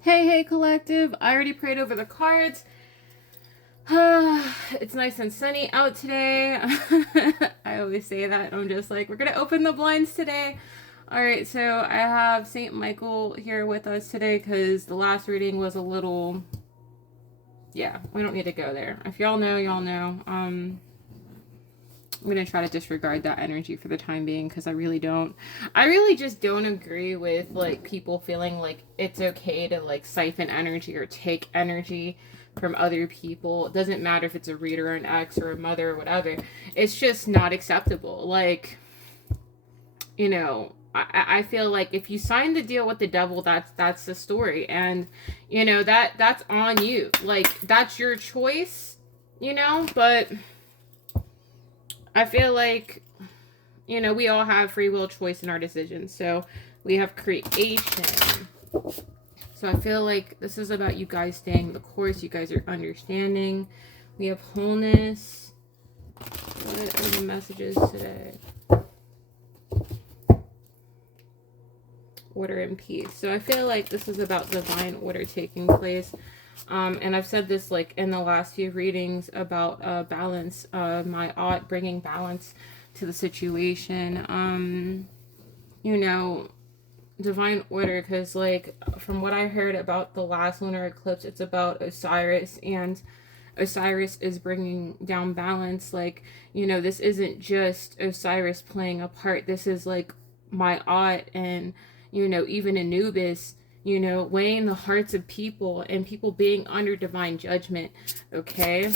Hey, collective. I already prayed over the cards. It's nice and sunny out today. I always say that. I'm just like, we're going to open the blinds today. All right, so I have St. Michael here with us today because the last reading was a little... Yeah, we don't need to go there. If y'all know, y'all know. I'm going to try to disregard that energy for the time being because I really just don't agree with like people feeling like it's okay to like siphon energy or take energy from other people. It doesn't matter if it's a reader or an ex or a mother or whatever. It's just not acceptable. Like, you know, I feel like if you sign the deal with the devil, that's the story. And, you know, that's on you. Like, that's your choice, you know, but I feel like, you know, we all have free will choice in our decisions. So we have creation. So I feel like this is about you guys staying the course. You guys are understanding. We have wholeness. What are the messages today? Order and peace. So I feel like this is about divine order taking place. And I've said this like in the last few readings about balance, my aunt bringing balance to the situation. You know, divine order, because like from what I heard about the last lunar eclipse, it's about Osiris, and Osiris is bringing down balance. Like, you know, this isn't just Osiris playing a part. This is like my aunt and, you know, even Anubis, you know, weighing the hearts of people and people being under divine judgment. Okay. All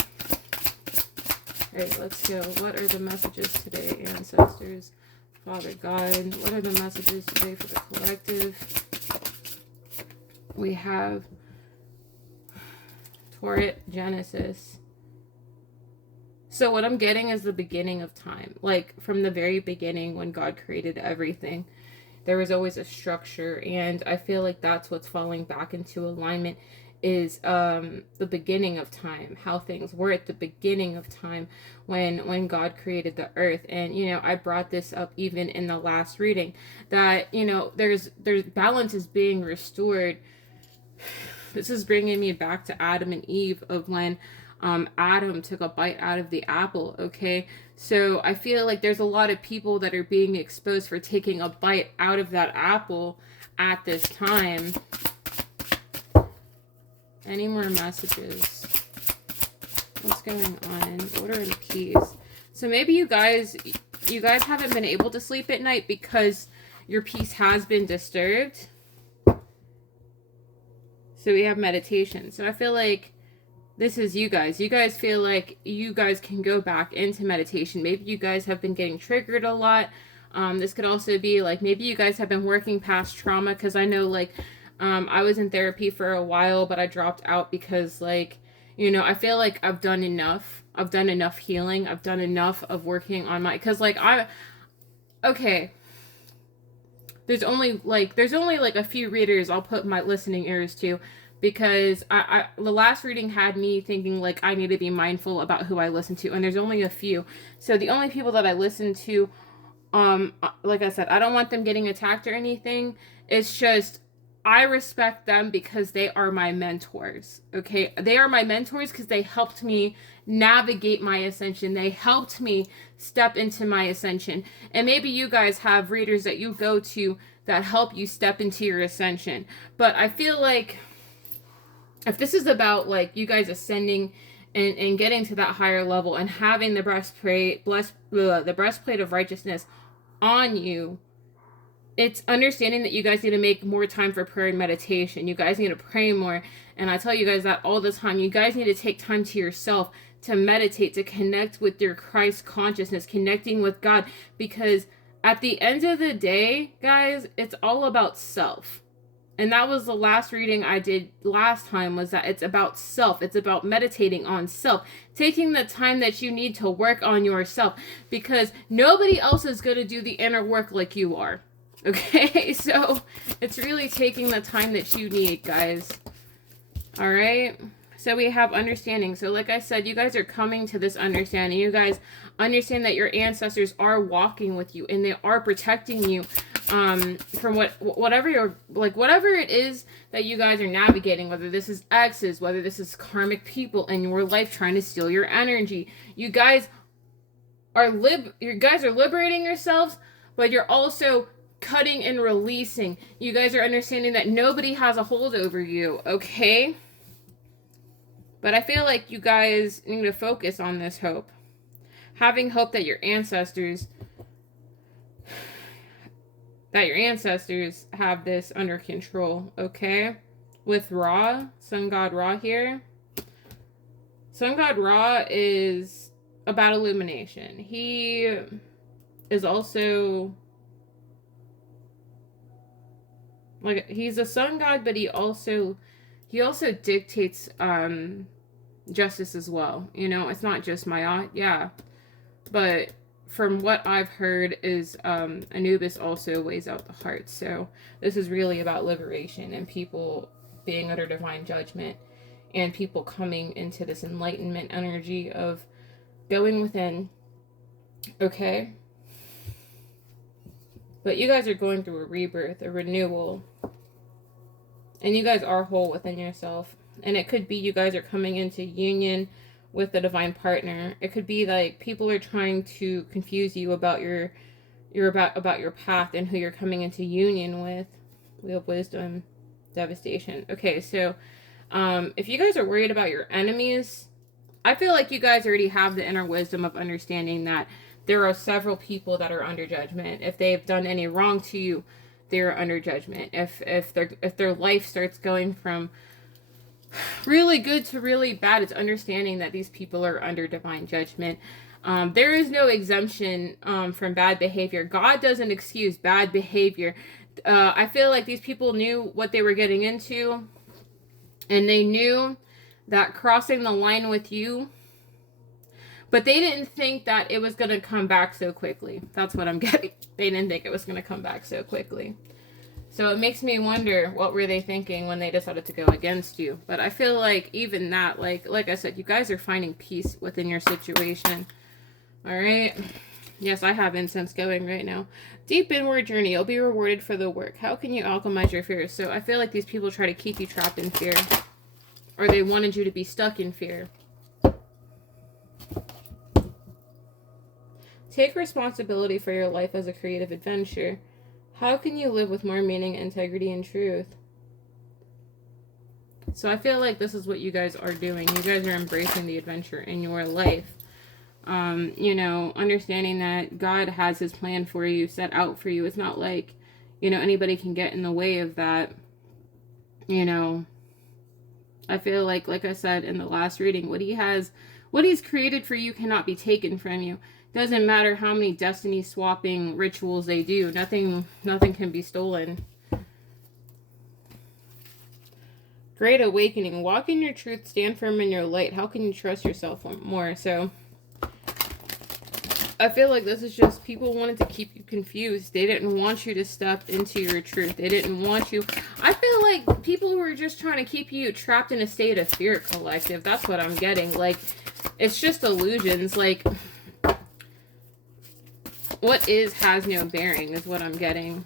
right, let's go. What are the messages today, ancestors? Father God, what are the messages today for the collective? We have Torah Genesis. So what I'm getting is the beginning of time. Like from the very beginning when God created everything, there was always a structure, and I feel like that's what's falling back into alignment is the beginning of time, how things were at the beginning of time when God created the earth. And, you know, I brought this up even in the last reading that, you know, there's balance is being restored. This is bringing me back to Adam and Eve of when Adam took a bite out of the apple, okay? So I feel like there's a lot of people that are being exposed for taking a bite out of that apple at this time. Any more messages? What's going on? Order and peace. So maybe you guys haven't been able to sleep at night because your peace has been disturbed. So we have meditation. So I feel like this is you guys. You guys feel like you guys can go back into meditation. Maybe you guys have been getting triggered a lot. This could also be like maybe you guys have been working past trauma, because I know like I was in therapy for a while, but I dropped out because like, you know, I feel like I've done enough. I've done enough healing. I've done enough of working on my, because like okay. There's only like a few readers I'll put my listening ears to, because I the last reading had me thinking like I need to be mindful about who I listen to, and there's only a few. So the only people that I listen to, like I said, I don't want them getting attacked or anything. It's just I respect them because they are my mentors. Okay, they are my mentors because they helped me navigate my ascension. They helped me step into my ascension. And maybe you guys have readers that you go to that help you step into your ascension. But I feel like if this is about like you guys ascending and getting to that higher level and having the breastplate of righteousness on you, it's understanding that you guys need to make more time for prayer and meditation. You guys need to pray more. And I tell you guys that all the time. You guys need to take time to yourself to meditate, to connect with your Christ consciousness, connecting with God. Because at the end of the day, guys, it's all about self. And that was the last reading I did last time, was that it's about self. It's about meditating on self. Taking the time that you need to work on yourself. Because nobody else is going to do the inner work like you are. Okay? So it's really taking the time that you need, guys. Alright? So we have understanding. So like I said, you guys are coming to this understanding. You guys understand that your ancestors are walking with you and they are protecting you from whatever whatever it is that you guys are navigating, whether this is exes, whether this is karmic people in your life trying to steal your energy. You guys are liberating yourselves, but you're also cutting and releasing. You guys are understanding that nobody has a hold over you, okay? But I feel like you guys need to focus on this hope. Having hope that your ancestors have this under control, okay? With Ra, Sun God Ra here. Sun God Ra is about illumination. He is also, like, he's a sun god, but he also dictates justice as well. You know, it's not just Maya, yeah. But from what I've heard is Anubis also weighs out the heart. So this is really about liberation and people being under divine judgment and people coming into this enlightenment energy of going within, okay? But you guys are going through a rebirth, a renewal, and you guys are whole within yourself. And it could be you guys are coming into union with a divine partner. It could be like people are trying to confuse you about your path and who you're coming into union with. Wheel of Wisdom, devastation. Okay, so if you guys are worried about your enemies, I feel like you guys already have the inner wisdom of understanding that there are several people that are under judgment. If they've done any wrong to you, they're under judgment. If their life starts going from really good to really bad, it's understanding that these people are under divine judgment. There is no exemption from bad behavior. God doesn't excuse bad behavior. I feel like these people knew what they were getting into, and they knew that crossing the line with you, but they didn't think that it was going to come back so quickly. That's what I'm getting. They didn't think it was going to come back so quickly. So it makes me wonder, what were they thinking when they decided to go against you? But I feel like even that, like I said, you guys are finding peace within your situation. All right. Yes, I have incense going right now. Deep inward journey. You'll be rewarded for the work. How can you alchemize your fears? So I feel like these people try to keep you trapped in fear. Or they wanted you to be stuck in fear. Take responsibility for your life as a creative adventure. How can you live with more meaning, integrity, and truth? So I feel like this is what you guys are doing. You guys are embracing the adventure in your life. You know, understanding that God has his plan for you, set out for you. It's not like, you know, anybody can get in the way of that. You know, I feel like I said in the last reading, what he's created for you cannot be taken from you. Doesn't matter how many destiny swapping rituals they do. Nothing can be stolen. Great awakening. Walk in your truth. Stand firm in your light. How can you trust yourself more? So I feel like this is just people wanted to keep you confused. They didn't want you to step into your truth. They didn't want you. I feel like people were just trying to keep you trapped in a state of fear, collective. That's what I'm getting. Like, it's just illusions. Like, what is has no bearing is what I'm getting.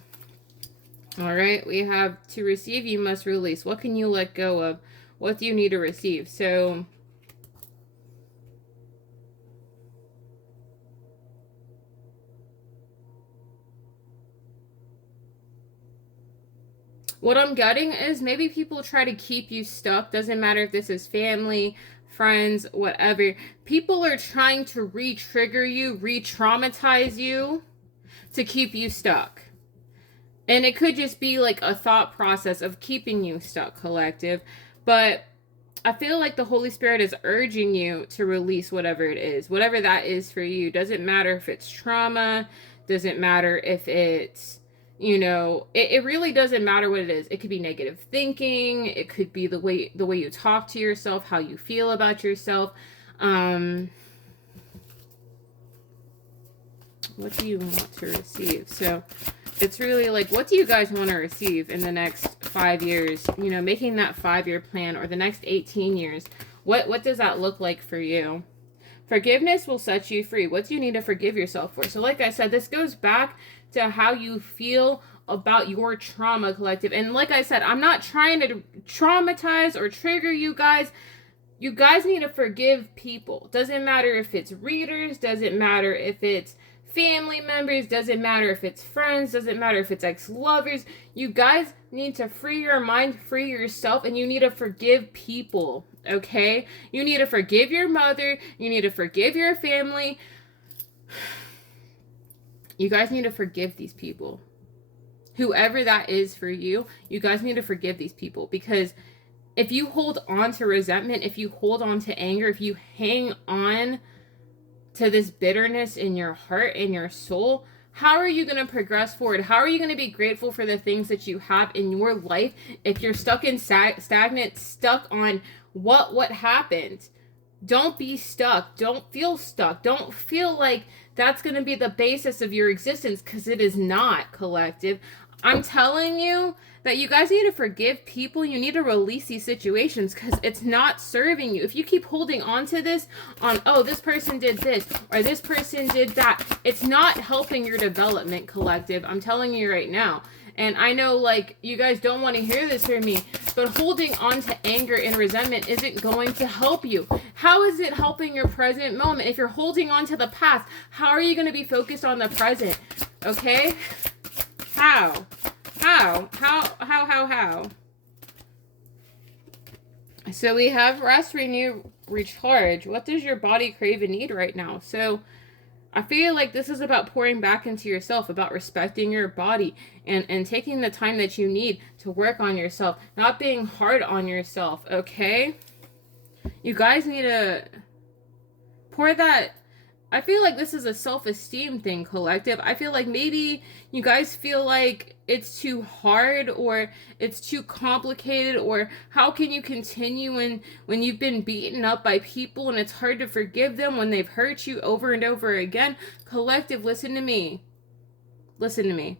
All right, we have to receive, you must release. What can you let go of? What do you need to receive? So what I'm getting is maybe people try to keep you stuck. Doesn't matter if this is family, friends, whatever. People are trying to re-trigger you, re-traumatize you to keep you stuck. And it could just be like a thought process of keeping you stuck, collective. But I feel like the Holy Spirit is urging you to release whatever it is. Whatever that is for you. Doesn't matter if it's trauma. Doesn't matter if it's, you know, it really doesn't matter what it is. It could be negative thinking. It could be the way you talk to yourself, how you feel about yourself. What do you want to receive? So it's really like, what do you guys want to receive in the next 5 years? You know, making that 5-year plan, or the next 18 years. What does that look like for you? Forgiveness will set you free. What do you need to forgive yourself for? So like I said, this goes back to how you feel about your trauma, collective. And like I said, I'm not trying to traumatize or trigger you guys. You guys need to forgive people. Doesn't matter if it's readers, doesn't matter if it's family members, doesn't matter if it's friends, doesn't matter if it's ex-lovers. You guys need to free your mind, free yourself, and you need to forgive people, okay? You need to forgive your mother, you need to forgive your family. You guys need to forgive these people. Whoever that is for you, you guys need to forgive these people, because if you hold on to resentment, if you hold on to anger, if you hang on to this bitterness in your heart, in your soul, how are you going to progress forward? How are you going to be grateful for the things that you have in your life if you're stuck in stagnant, stuck on what happened? Don't be stuck. Don't feel stuck. Don't feel like that's going to be the basis of your existence, because it is not, collective. I'm telling you that you guys need to forgive people. You need to release these situations, because it's not serving you. If you keep holding on to this, oh, this person did this, or this person did that, it's not helping your development, collective. I'm telling you right now. And I know, like, you guys don't want to hear this from me, but holding on to anger and resentment isn't going to help you. How is it helping your present moment? If you're holding on to the past, how are you going to be focused on the present? Okay? How? So we have rest, renew, recharge. What does your body crave and need right now? So I feel like this is about pouring back into yourself, about respecting your body and taking the time that you need to work on yourself, not being hard on yourself, okay? You guys need to pour that. I feel like this is a self-esteem thing, collective. I feel like maybe you guys feel like it's too hard, or it's too complicated, or how can you continue when you've been beaten up by people and it's hard to forgive them when they've hurt you over and over again. Collective, listen to me. Listen to me.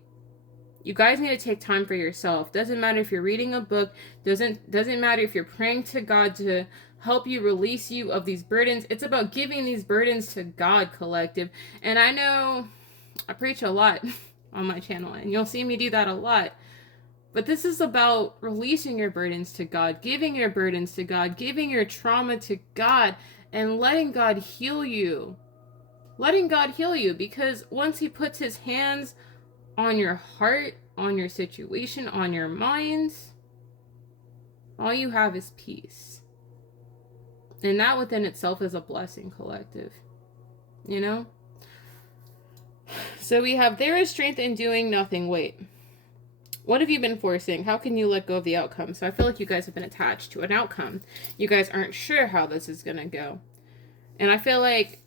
You guys need to take time for yourself. Doesn't matter if you're reading a book, doesn't matter if you're praying to God to help you release you of these burdens. It's about giving these burdens to God, collective. And I know I preach a lot on my channel, and you'll see me do that a lot. But this is about releasing your burdens to God, giving your burdens to God, giving your trauma to God, and letting God heal you. Letting God heal you, because once He puts His hands on your heart, on your situation, on your minds, all you have is peace. And that within itself is a blessing, collective. You know? So we have, there is strength in doing nothing. Wait. What have you been forcing? How can you let go of the outcome? So I feel like you guys have been attached to an outcome. You guys aren't sure how this is going to go. And I feel like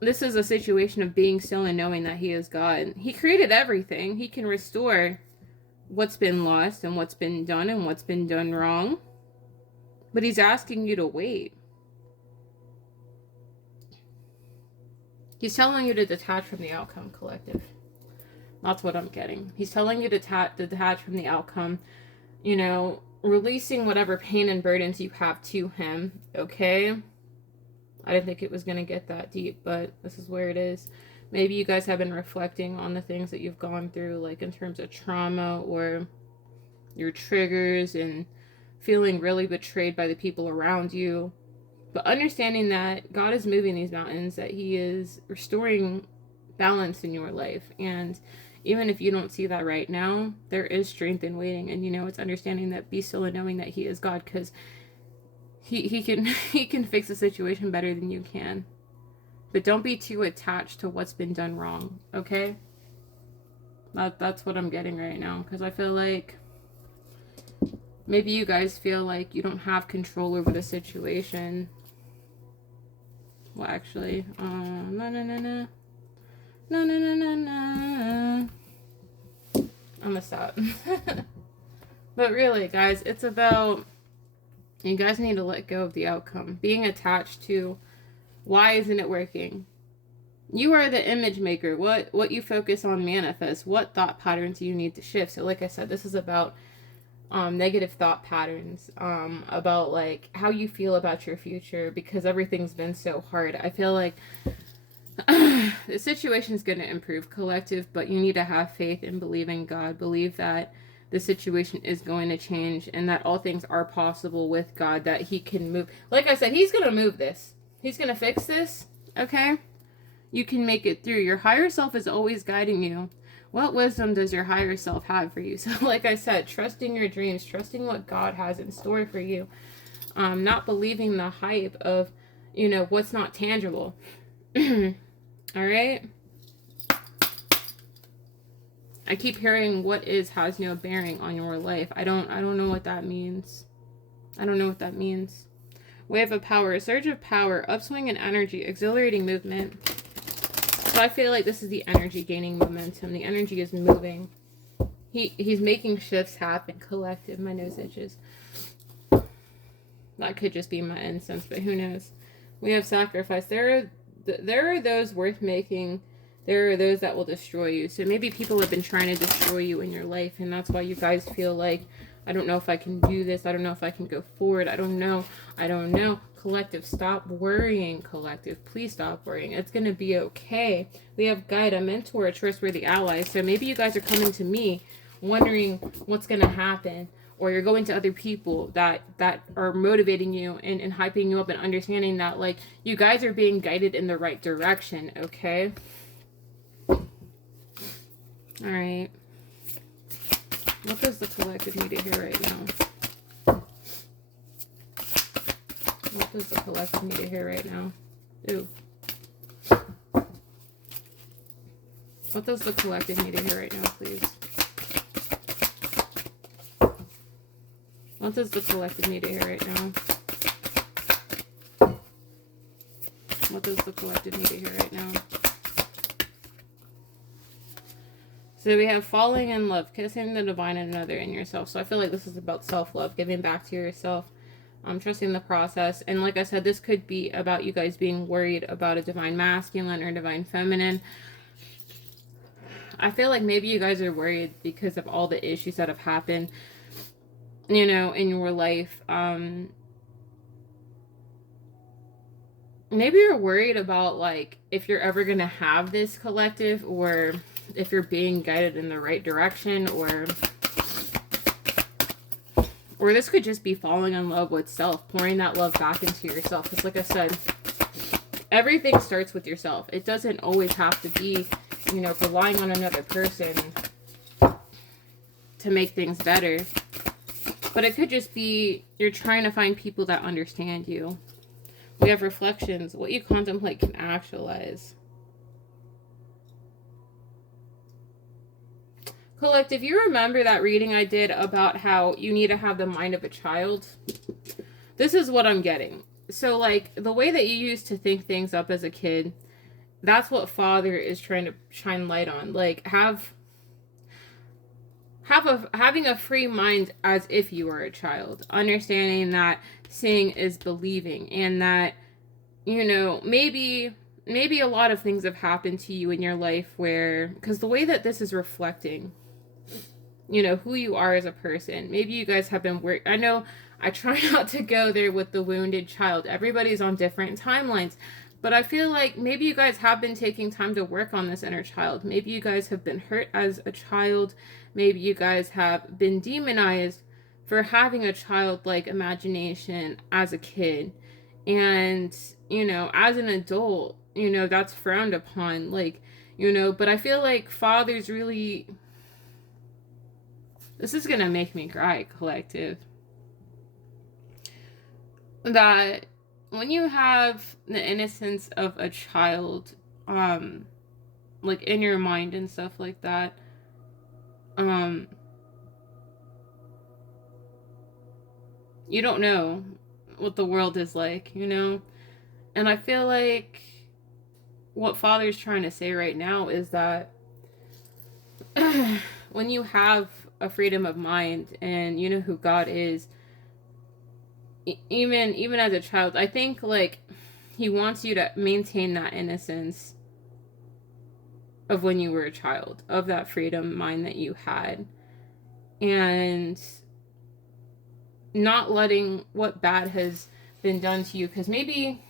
this is a situation of being still and knowing that He is God. He created everything. He can restore what's been lost and what's been done and what's been done wrong. But He's asking you to wait. He's telling you to detach from the outcome, collective. That's what I'm getting. He's telling you to detach from the outcome. You know, releasing whatever pain and burdens you have to Him, okay? I didn't think it was going to get that deep, but this is where it is. Maybe you guys have been reflecting on the things that you've gone through, like in terms of trauma or your triggers, and feeling really betrayed by the people around you. But understanding that God is moving these mountains, that He is restoring balance in your life. And even if you don't see that right now, there is strength in waiting. And, you know, it's understanding that, be still and knowing that He is God, because He can fix the situation better than you can. But don't be too attached to what's been done wrong, okay? That's what I'm getting right now, because I feel like maybe you guys feel like you don't have control over the situation. Well, actually, no. I'm gonna stop. But really, guys, it's about, you guys need to let go of the outcome. Being attached to, why isn't it working? You are the image maker. What you focus on manifests. What thought patterns you need to shift. So like I said, this is about negative thought patterns, about like how you feel about your future, because everything's been so hard. I feel like The situation's going to improve, collective, but you need to have faith and believe in God. Believe that the situation is going to change and that all things are possible with God, that he can move. Like I said, he's going to move this. He's going to fix this, okay? You can make it through. Your higher self is always guiding you. What wisdom does your higher self have for you? So like I said, trusting your dreams, trusting what God has in store for you. Not believing the hype of, what's not tangible. All right? I keep hearing what is has no bearing on your life. I don't know what that means. I don't know what that means. Wave of power, a surge of power, upswing in energy, exhilarating movement. So I feel like this is the energy gaining momentum. The energy is moving. He's making shifts happen. Collective, my nose itches. That could just be my incense, but who knows? We have sacrifice. There are those worth making. There are those that will destroy you. So maybe people have been trying to destroy you in your life, and that's why you guys feel like, I don't know if I can do this. I don't know if I can go forward. I don't know. Collective, stop worrying. Collective, please stop worrying. It's going to be okay. We have guide, a mentor, a trustworthy ally. So maybe you guys are coming to me wondering what's going to happen. Or you're going to other people that are motivating you and hyping you up and understanding that, like, you guys are being guided in the right direction, okay? Alright. What does the collective need to hear right now? What does the collective need to hear right now? Ooh. What does the collective need to hear right now, please? What does the collective need to hear right now? What does the collective need to hear right now? So we have falling in love, kissing the divine in another and yourself. So I feel like this is about self-love, giving back to yourself, trusting the process. And like I said, this could be about you guys being worried about a divine masculine or divine feminine. I feel like maybe you guys are worried because of all the issues that have happened, in your life. Maybe you're worried about, like, if you're ever going to have this collective, or if you're being guided in the right direction, or this could just be falling in love with self, pouring that love back into yourself. Because like I said, everything starts with yourself. It doesn't always have to be, relying on another person to make things better. But it could just be you're trying to find people that understand you. We have reflections. What you contemplate can actualize. Collective, you remember that reading I did about how you need to have the mind of a child? This is what I'm getting. So, like, the way that you used to think things up as a kid, that's what Father is trying to shine light on. Like, having a free mind as if you were a child, understanding that seeing is believing, and that, maybe a lot of things have happened to you in your life where, because the way that this is reflecting, who you are as a person, maybe you guys have been I know I try not to go there with the wounded child. Everybody's on different timelines. But I feel like maybe you guys have been taking time to work on this inner child. Maybe you guys have been hurt as a child. Maybe you guys have been demonized for having a childlike imagination as a kid. And, as an adult, that's frowned upon. Like, but I feel like Father's really... This is going to make me cry, collective. That... when you have the innocence of a child, like, in your mind and stuff like that, you don't know what the world is like, And I feel like what Father's trying to say right now is that when you have a freedom of mind and you know who God is, even as a child, I think, like, he wants you to maintain that innocence of when you were a child, of that freedom mind that you had, and not letting what bad has been done to you, because maybe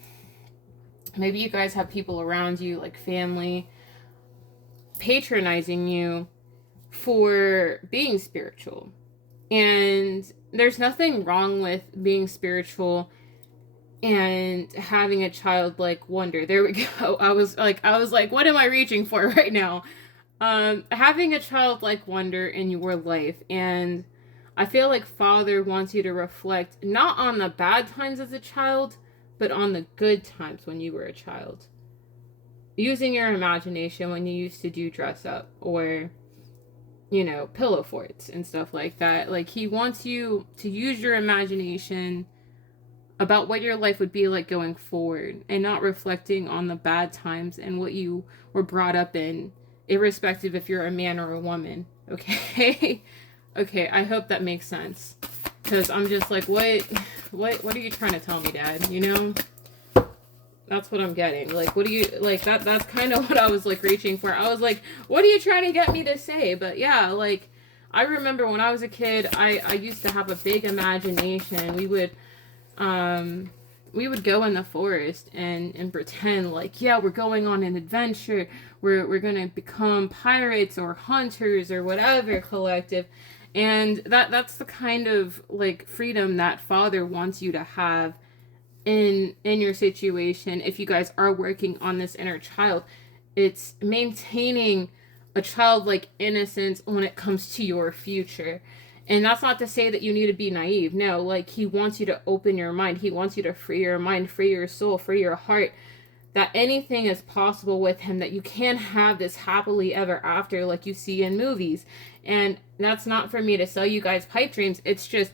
Maybe you guys have people around you, like family, patronizing you for being spiritual. And there's nothing wrong with being spiritual and having a childlike wonder. There we go. I was like, what am I reaching for right now? Having a childlike wonder in your life. And I feel like Father wants you to reflect not on the bad times as a child, but on the good times when you were a child. Using your imagination when you used to do dress up, or, you know, pillow forts and stuff like that. Like, he wants you to use your imagination about what your life would be like going forward, and not reflecting on the bad times and what you were brought up in, irrespective if you're a man or a woman. Okay? Okay, I hope that makes sense. Because I'm just like, what are you trying to tell me, Dad? You know? That's what I'm getting. Like, what do you, like, that's kind of what I was, like, reaching for. I was like, what are you trying to get me to say? But yeah, like, I remember when I was a kid, I used to have a big imagination. We would go in the forest and pretend like, yeah, we're going on an adventure. We're gonna become pirates or hunters or whatever, collective. And that's the kind of, like, freedom that Father wants you to have in your situation. If you guys are working on this inner child, it's maintaining a childlike innocence when it comes to your future. And that's not to say that you need to be naive. No, like, he wants you to open your mind. He wants you to free your mind, free your soul, free your heart. That anything is possible with him, that you can have this happily ever after like you see in movies. And that's not for me to sell you guys pipe dreams. It's just,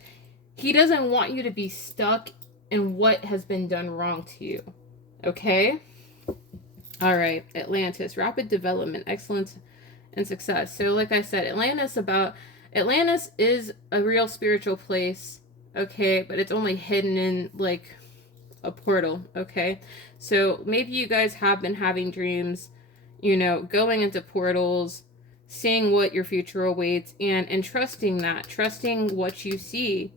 he doesn't want you to be stuck in what has been done wrong to you. Okay? All right, Atlantis, rapid development, excellence, and success. So like I said, Atlantis is a real spiritual place, okay, but it's only hidden in, like, a portal, okay? So maybe you guys have been having dreams, you know, going into portals, seeing what your future awaits, and trusting that, trusting what you see.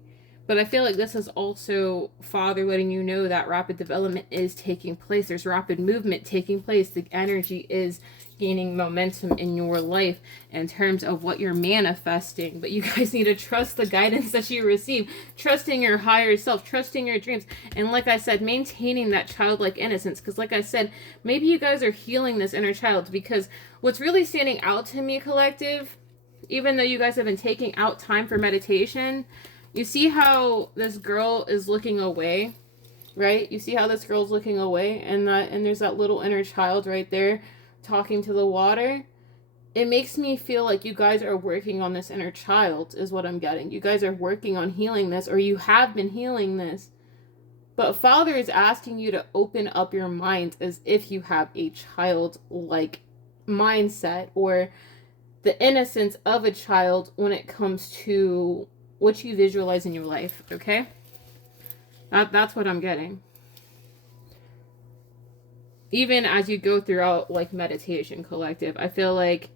But I feel like this is also Father letting you know that rapid development is taking place. There's rapid movement taking place. The energy is gaining momentum in your life in terms of what you're manifesting. But you guys need to trust the guidance that you receive, trusting your higher self, trusting your dreams. And like I said, maintaining that childlike innocence. Because like I said, maybe you guys are healing this inner child. Because what's really standing out to me, collective, even though you guys have been taking out time for meditation, you see how this girl is looking away, right? You see how this girl's looking away, and there's that little inner child right there talking to the water. It makes me feel like you guys are working on this inner child, is what I'm getting. You guys are working on healing this, or you have been healing this. But Father is asking you to open up your mind as if you have a childlike mindset, or the innocence of a child when it comes to what you visualize in your life, okay? That's what I'm getting. Even as you go throughout, like, meditation, collective, I feel like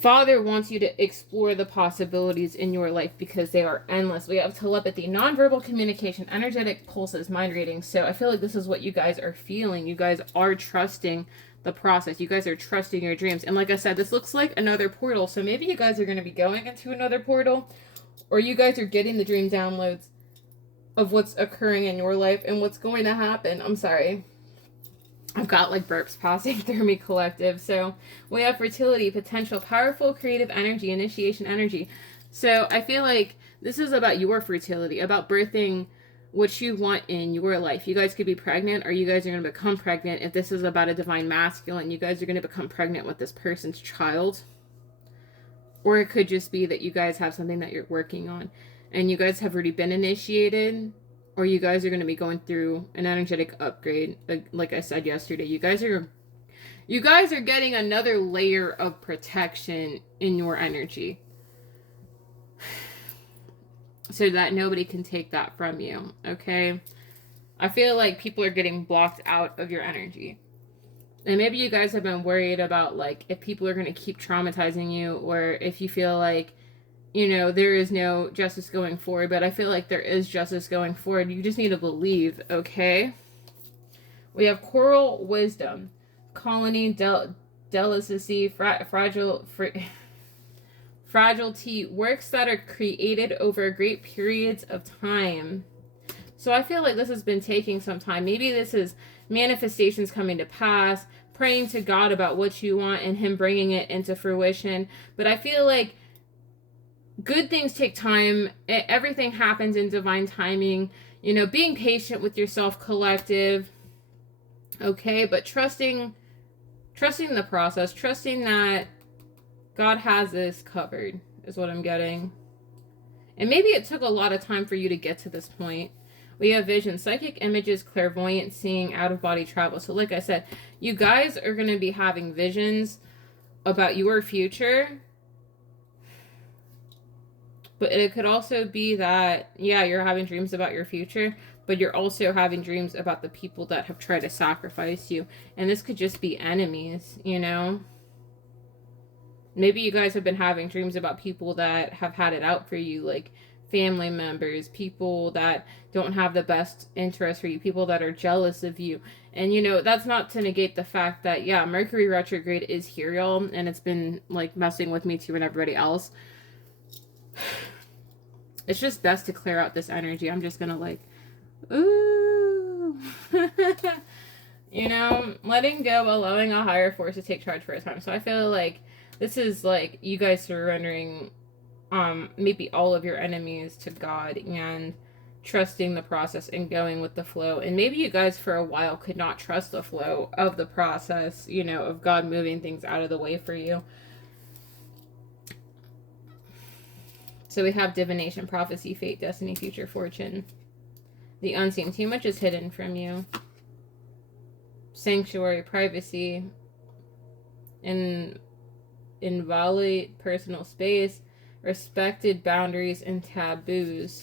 Father wants you to explore the possibilities in your life because they are endless. We have telepathy, nonverbal communication, energetic pulses, mind reading. So I feel like this is what you guys are feeling. You guys are trusting the process. You guys are trusting your dreams. And like I said, this looks like another portal. So maybe you guys are going to be going into another portal, or you guys are getting the dream downloads of what's occurring in your life and what's going to happen. I'm sorry. I've got, like, burps passing through me, collective. So we have fertility, potential, powerful creative energy, initiation energy. So I feel like this is about your fertility, about birthing what you want in your life. You guys could be pregnant, or you guys are going to become pregnant. If this is about a divine masculine, you guys are going to become pregnant with this person's child. Or it could just be that you guys have something that you're working on, and you guys have already been initiated, or you guys are going to be going through an energetic upgrade. Like I said yesterday, you guys are getting another layer of protection in your energy, so that nobody can take that from you, okay? I feel like people are getting blocked out of your energy. And maybe you guys have been worried about, like, if people are going to keep traumatizing you, or if you feel like, you know, there is no justice going forward. But I feel like there is justice going forward. You just need to believe, okay? We have coral wisdom, colony, delicacy, fragility, works that are created over great periods of time. So I feel like this has been taking some time. Maybe this is manifestations coming to pass, praying to God about what you want and him bringing it into fruition. But I feel like good things take time. Everything happens in divine timing. You know, being patient with yourself, collective. Okay, but trusting the process, trusting that God has this covered is what I'm getting. And maybe it took a lot of time for you to get to this point. We have vision, psychic images, clairvoyant seeing, out-of-body travel. So like I said, you guys are going to be having visions about your future. But it could also be that, yeah, you're having dreams about your future, but you're also having dreams about the people that have tried to sacrifice you. And this could just be enemies, you know? Maybe you guys have been having dreams about people that have had it out for you, like family members, people that don't have the best interest for you, people that are jealous of you. And, you know, that's not to negate the fact that, yeah, Mercury retrograde is here, y'all, and it's been, like, messing with me too and everybody else. It's just best to clear out this energy. I'm just gonna, like, ooh. You know, letting go, allowing a higher force to take charge for a time. So I feel like this is, like, you guys surrendering maybe all of your enemies to God and trusting the process and going with the flow. And maybe you guys for a while could not trust the flow of the process, you know, of God moving things out of the way for you. So we have divination, prophecy, fate, destiny, future, fortune. The unseen, too much is hidden from you. Sanctuary, privacy, inviolate personal space, respected boundaries, and taboos.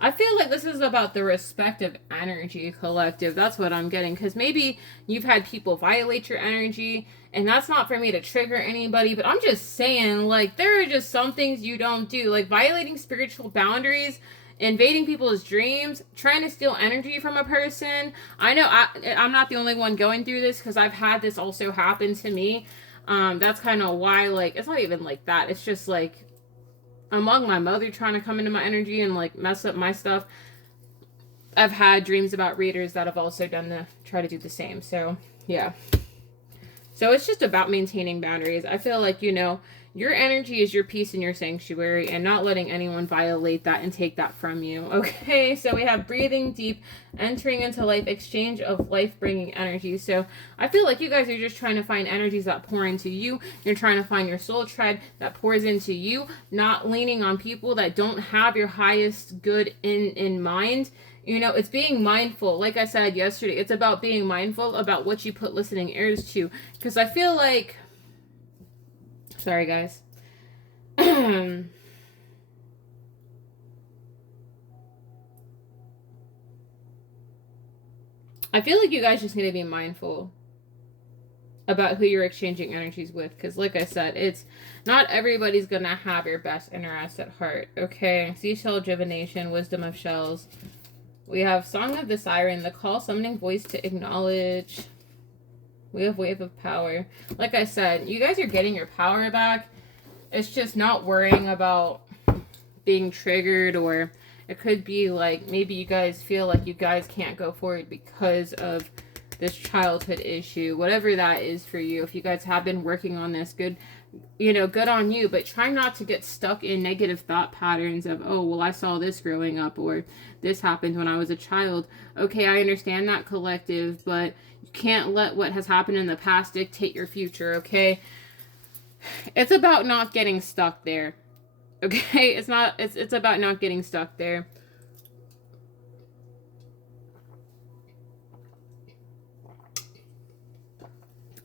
I feel like this is about the respect of energy, collective. That's what I'm getting. Because maybe you've had people violate your energy. And that's not for me to trigger anybody. But I'm just saying, like, there are just some things you don't do. Like, violating spiritual boundaries, invading people's dreams, trying to steal energy from a person. I know I'm not the only one going through this. Because I've had this also happen to me. That's kind of why, like, it's not even like that. It's just, like, among my mother trying to come into my energy and, like, mess up my stuff. I've had dreams about readers that have also try to do the same. So, yeah. So it's just about maintaining boundaries. I feel like, you know, your energy is your peace and your sanctuary and not letting anyone violate that and take that from you. Okay, so we have breathing deep, entering into life, exchange of life-bringing energy. So I feel like you guys are just trying to find energies that pour into you. You're trying to find your soul tribe that pours into you, not leaning on people that don't have your highest good in mind. You know, it's being mindful. Like I said yesterday, it's about being mindful about what you put listening ears to. Because I feel like... Sorry, guys. I feel like you guys just need to be mindful about who you're exchanging energies with. Because like I said, it's not everybody's going to have your best interests at heart. Okay? Seashell divination, wisdom of shells. We have Song of the Siren, the call summoning voice to acknowledge. We have Wave of Power. Like I said, you guys are getting your power back. It's just not worrying about being triggered, or it could be like maybe you guys feel like you guys can't go forward because of this childhood issue. Whatever that is for you. If you guys have been working on this, good, you know, good on you. But try not to get stuck in negative thought patterns of, oh, well, I saw this growing up, or this happened when I was a child. Okay, I understand that, collective, but you can't let what has happened in the past dictate your future, okay? It's about not getting stuck there. Okay? It's about not getting stuck there.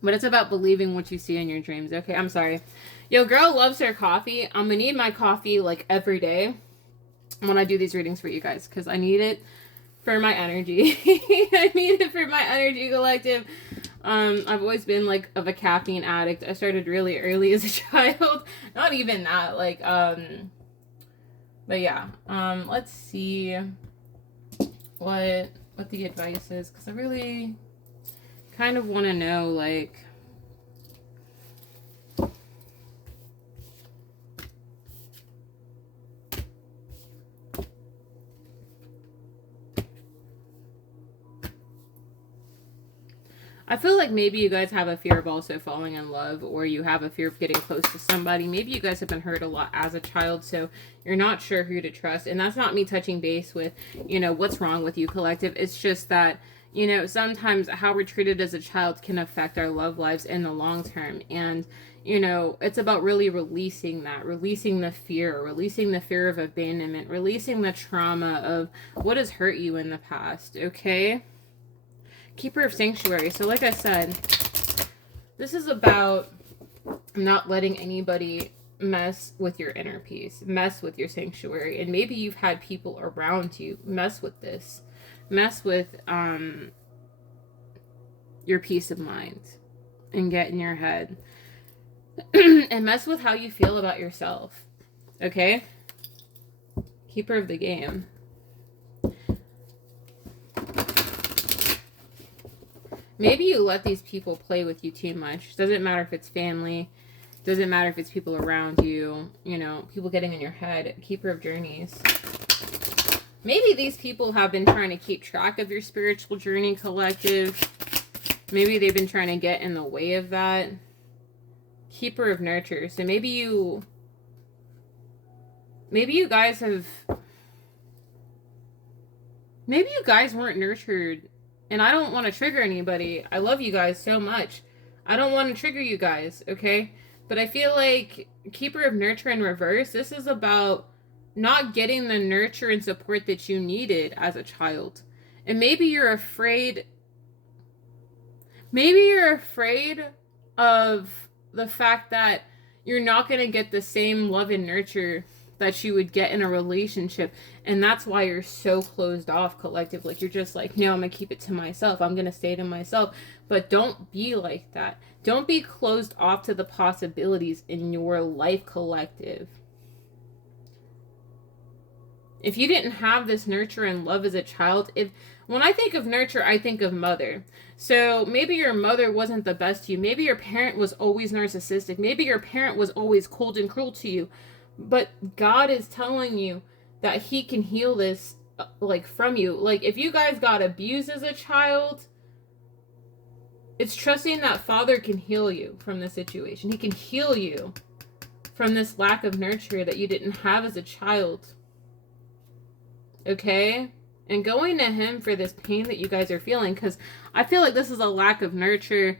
But it's about believing what you see in your dreams. Okay, I'm sorry. Yo, girl loves her coffee. I'm gonna need my coffee, like, every day when I do these readings for you guys. Because I need it for my energy. I need it for my energy, collective. I've always been, like, of a caffeine addict. I started really early as a child. Not even that. Like, but yeah. Let's see what what the advice is, because I really kind of want to know, like, I feel like maybe you guys have a fear of also falling in love, or you have a fear of getting close to somebody. Maybe you guys have been hurt a lot as a child, so you're not sure who to trust. And that's not me touching base with, you know, what's wrong with you, collective. It's just that, you know, sometimes how we're treated as a child can affect our love lives in the long term. And, you know, it's about really releasing that, releasing the fear of abandonment, releasing the trauma of what has hurt you in the past, okay? Keeper of Sanctuary. So like I said, this is about not letting anybody mess with your inner peace, mess with your sanctuary. And maybe you've had people around you mess with this, mess with your peace of mind and get in your head and mess with how you feel about yourself. Okay? Keeper of the Game. Maybe you let these people play with you too much. Doesn't matter if it's family. Doesn't matter if it's people around you. You know, people getting in your head. Keeper of Journeys. Maybe these people have been trying to keep track of your spiritual journey, collective. Maybe they've been trying to get in the way of that. Keeper of Nurture. So maybe you guys weren't nurtured. And I don't want to trigger anybody. I love you guys so much. I don't want to trigger you guys, okay? But I feel like Keeper of Nurture in reverse, this is about not getting the nurture and support that you needed as a child. And maybe you're afraid of the fact that you're not going to get the same love and nurture that you would get in a relationship, and that's why you're so closed off, collective. Like, you're just like, no, I'm gonna keep it to myself, I'm gonna stay to myself. But don't be like that. Don't be closed off to the possibilities in your life, collective. If you didn't have this nurture and love as a child, when I think of nurture, I think of mother. So maybe your mother wasn't the best to you. Maybe your parent was always narcissistic. Maybe your parent was always cold and cruel to you. But God is telling you that he can heal this, like, from you. Like, if you guys got abused as a child, it's trusting that Father can heal you from this situation. He can heal you from this lack of nurture that you didn't have as a child. Okay? And going to him for this pain that you guys are feeling, because I feel like this is a lack of nurture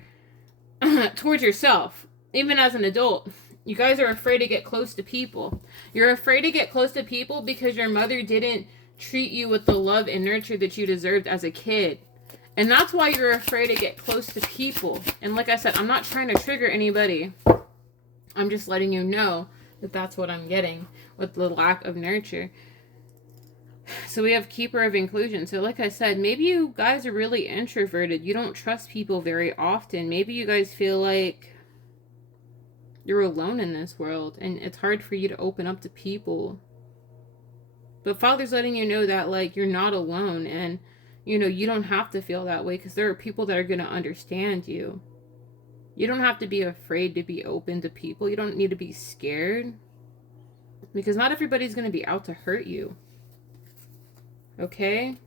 towards yourself, even as an adult. You guys are afraid to get close to people. You're afraid to get close to people because your mother didn't treat you with the love and nurture that you deserved as a kid. And that's why you're afraid to get close to people. And like I said, I'm not trying to trigger anybody. I'm just letting you know that that's what I'm getting with the lack of nurture. So we have Keeper of Inclusion. So like I said, maybe you guys are really introverted. You don't trust people very often. Maybe you guys feel like you're alone in this world, and it's hard for you to open up to people. But Father's letting you know that, like, you're not alone, and, you know, you don't have to feel that way, because there are people that are going to understand you. You don't have to be afraid to be open to people. You don't need to be scared, because not everybody's going to be out to hurt you. Okay?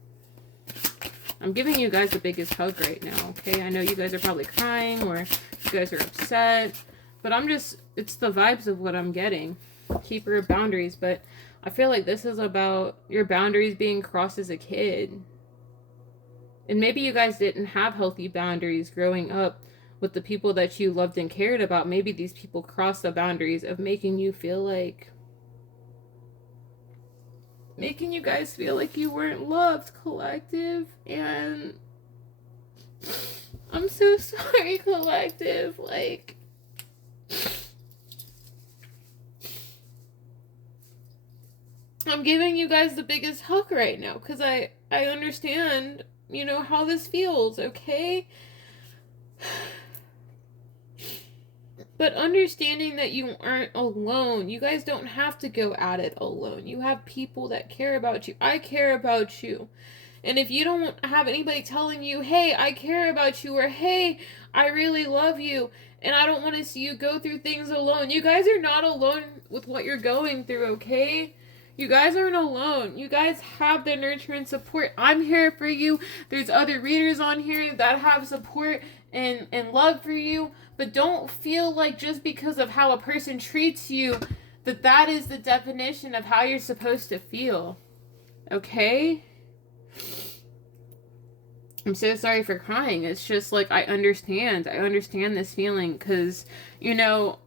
I'm giving you guys the biggest hug right now, okay? I know you guys are probably crying, or you guys are upset. But it's the vibes of what I'm getting. Keeper of Boundaries. But I feel like this is about your boundaries being crossed as a kid. And maybe you guys didn't have healthy boundaries growing up with the people that you loved and cared about. Maybe these people crossed the boundaries of making you guys feel like you weren't loved, collective. And I'm so sorry, collective. Like, I'm giving you guys the biggest hug right now, because I understand, you know, how this feels, okay? But understanding that you aren't alone. You guys don't have to go at it alone. You have people that care about you. I care about you. And if you don't have anybody telling you, hey, I care about you, or hey, I really love you, and I don't want to see you go through things alone. You guys are not alone with what you're going through, okay? You guys aren't alone. You guys have the nurture and support. I'm here for you. There's other readers on here that have support and love for you. But don't feel like just because of how a person treats you, that is the definition of how you're supposed to feel. Okay? I'm so sorry for crying. It's just like, I understand this feeling, because, you guys,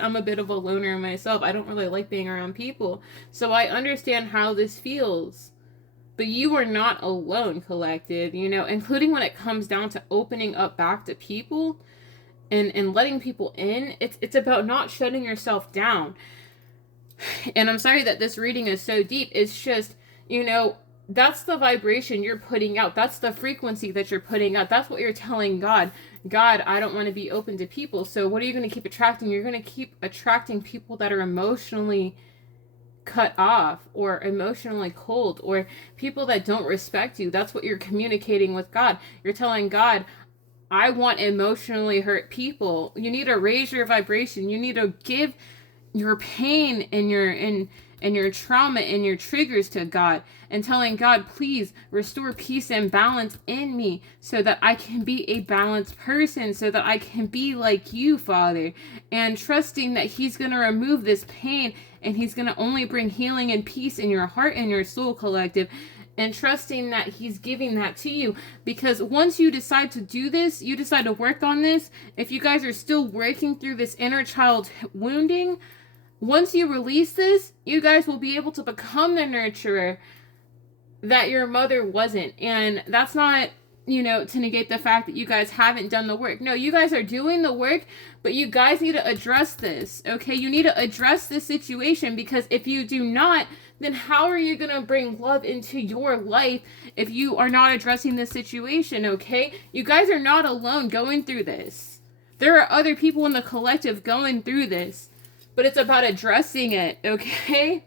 I'm a bit of a loner myself. I don't really like being around people. So I understand how this feels. But you are not alone, collective, including when it comes down to opening up back to people and letting people in. It's about not shutting yourself down. And I'm sorry that this reading is so deep. It's just, that's the vibration you're putting out. That's the frequency that you're putting out. That's what you're telling God. God, I don't want to be open to people. So what are you going to keep attracting? You're going to keep attracting people that are emotionally cut off, or emotionally cold, or people that don't respect you. That's what you're communicating with God. You're telling God, I want emotionally hurt people. You need to raise your vibration. You need to give your pain and your trauma and your triggers to God, and telling God, please restore peace and balance in me so that I can be a balanced person, so that I can be like you, Father, and trusting that He's going to remove this pain, and He's going to only bring healing and peace in your heart and your soul, collective, and trusting that He's giving that to you. Because once you decide to do this, you decide to work on this, if you guys are still working through this inner child wounding, once you release this, you guys will be able to become the nurturer that your mother wasn't. And that's not, to negate the fact that you guys haven't done the work. No, you guys are doing the work, but you guys need to address this, okay? You need to address this situation, because if you do not, then how are you going to bring love into your life if you are not addressing this situation, okay? You guys are not alone going through this. There are other people in the collective going through this. But it's about addressing it, okay?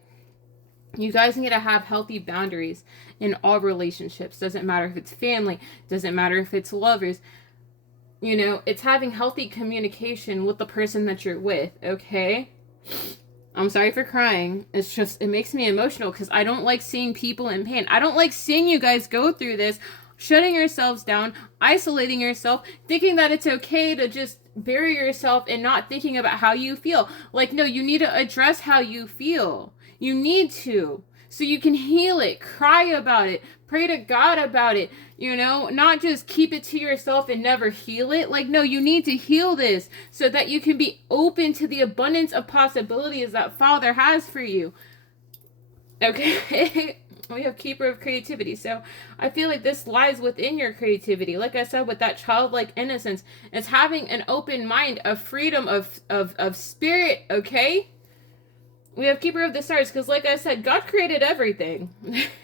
You guys need to have healthy boundaries in all relationships. Doesn't matter if it's family. Doesn't matter if it's lovers. It's having healthy communication with the person that you're with, okay? I'm sorry for crying. It's just, it makes me emotional because I don't like seeing people in pain. I don't like seeing you guys go through this, shutting yourselves down, isolating yourself, thinking that it's okay to just bury yourself and not thinking about how you feel. Like, no, you need to address how you feel. You need to. So you can heal it. Cry about it. Pray to God about it. Not just keep it to yourself and never heal it. Like, no, you need to heal this so that you can be open to the abundance of possibilities that Father has for you. Okay? We have Keeper of Creativity. So I feel like this lies within your creativity. Like I said, with that childlike innocence, it's having an open mind, of freedom, of spirit, okay? We have Keeper of the Stars because, like I said, God created everything.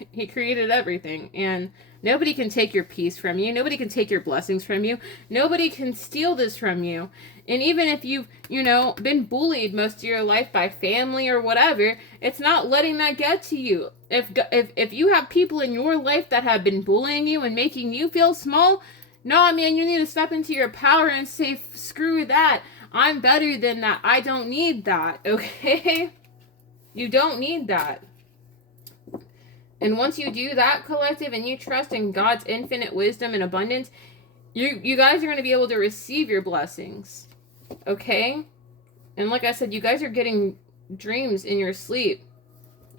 He created everything. And nobody can take your peace from you. Nobody can take your blessings from you. Nobody can steal this from you. And even if you've, been bullied most of your life by family or whatever, it's not letting that get to you. If you have people in your life that have been bullying you and making you feel small, no, man, you need to step into your power and say, screw that. I'm better than that. I don't need that, okay? You don't need that. And once you do that, collective, and you trust in God's infinite wisdom and abundance, you guys are going to be able to receive your blessings. Okay? And like I said, you guys are getting dreams in your sleep.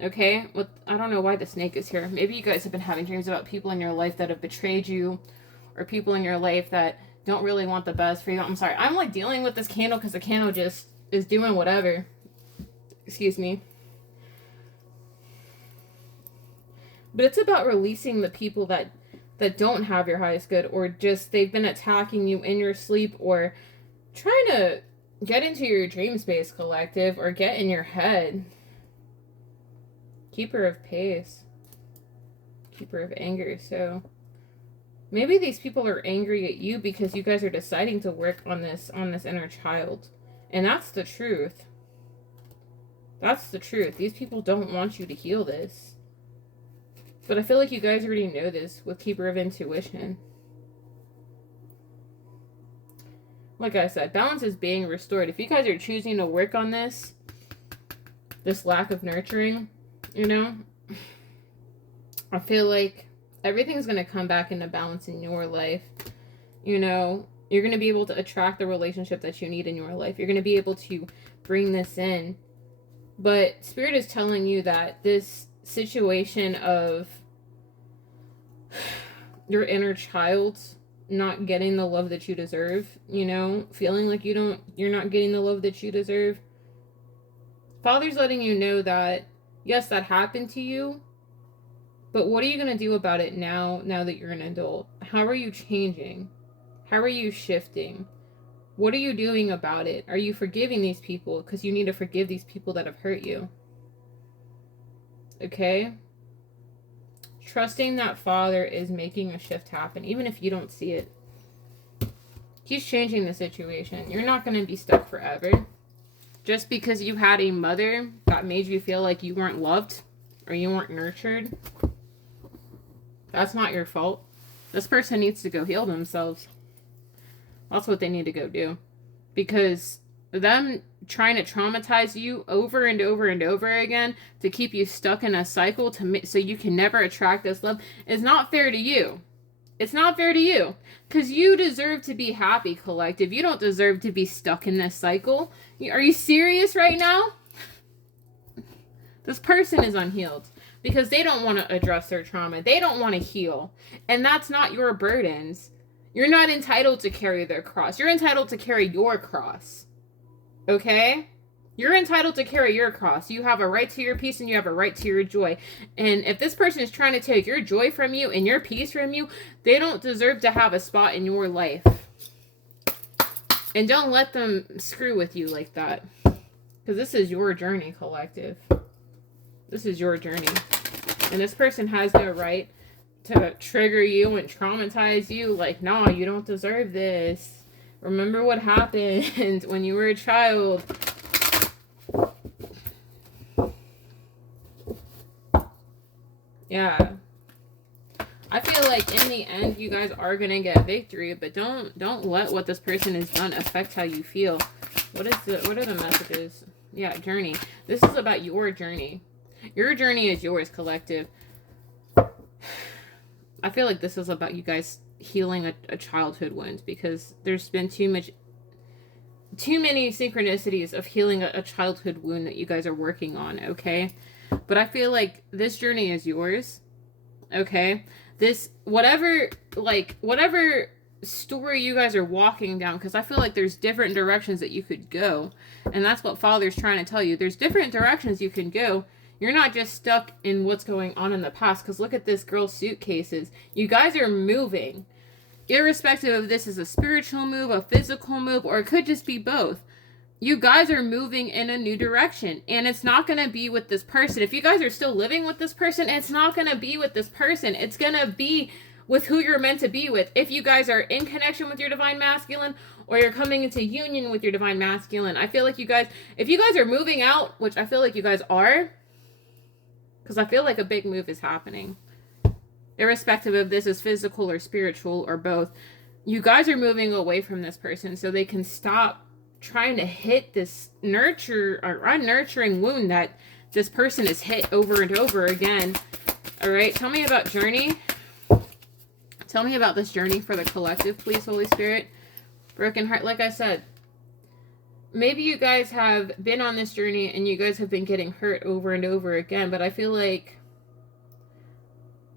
Okay? I don't know why the snake is here. Maybe you guys have been having dreams about people in your life that have betrayed you, or people in your life that don't really want the best for you. I'm sorry. I'm like dealing with this candle because the candle just is doing whatever. Excuse me. But it's about releasing the people that don't have your highest good, or just they've been attacking you in your sleep, or trying to get into your dream space, collective, or get in your head. Keeper of Pace. Keeper of Anger. So maybe these people are angry at you because you guys are deciding to work on this inner child. And that's the truth. That's the truth. These people don't want you to heal this. But I feel like you guys already know this with Keeper of Intuition. Like I said, balance is being restored. If you guys are choosing to work on this lack of nurturing, you know, I feel like everything's going to come back into balance in your life. You know, you're going to be able to attract the relationship that you need in your life. You're going to be able to bring this in. But Spirit is telling you that this situation of your inner child not getting the love that you deserve, you know, feeling like you're not getting the love that you deserve. Father's letting you know that, yes, that happened to you, but what are you going to do about it now that you're an adult? How are you changing? How are you shifting? What are you doing about it? Are you forgiving these people? Because you need to forgive these people that have hurt you. Okay? Trusting that Father is making a shift happen, even if you don't see it. He's changing the situation. You're not going to be stuck forever. Just because you had a mother that made you feel like you weren't loved or you weren't nurtured, that's not your fault. This person needs to go heal themselves. That's what they need to go do. Because them trying to traumatize you over and over and over again to keep you stuck in a cycle so you can never attract this love is not fair to you. It's not fair to you. Because you deserve to be happy, collective. You don't deserve to be stuck in this cycle. Are you serious right now? This person is unhealed. Because they don't want to address their trauma. They don't want to heal. And that's not your burdens. You're not entitled to carry their cross. You're entitled to carry your cross. Okay? You're entitled to carry your cross. You have a right to your peace and you have a right to your joy. And if this person is trying to take your joy from you and your peace from you, they don't deserve to have a spot in your life. And don't let them screw with you like that. Because this is your journey, collective. This is your journey. And this person has no right to trigger you and traumatize you. Like, no, you don't deserve this. Remember what happened when you were a child. Yeah. I feel like in the end, you guys are going to get victory, but don't let what this person has done affect how you feel. What are the messages? Yeah, journey. This is about your journey. Your journey is yours, collective. I feel like this is about you guys healing a childhood wound, because there's been too many synchronicities of healing a childhood wound that you guys are working on, okay? But I feel like this journey is yours, okay? This, whatever story you guys are walking down, because I feel like there's different directions that you could go, and that's what Father's trying to tell you. There's different directions you can go. You're not just stuck in what's going on in the past, because look at this girl's suitcases. You guys are moving. Irrespective of this is a spiritual move, a physical move, or it could just be both. You guys are moving in a new direction, and it's not going to be with this person. If you guys are still living with this person, it's not going to be with this person. It's going to be with who you're meant to be with. If you guys are in connection with your divine masculine, or you're coming into union with your divine masculine, I feel like you guys, if you guys are moving out, which I feel like you guys are, because I feel like a big move is happening. Irrespective of this is physical or spiritual or both. You guys are moving away from this person so they can stop trying to hit this nurture or unnurturing wound that this person has hit over and over again. All right, tell me about journey. Tell me about this journey for the collective, please, Holy Spirit. Broken heart, like I said. Maybe you guys have been on this journey and you guys have been getting hurt over and over again, but I feel like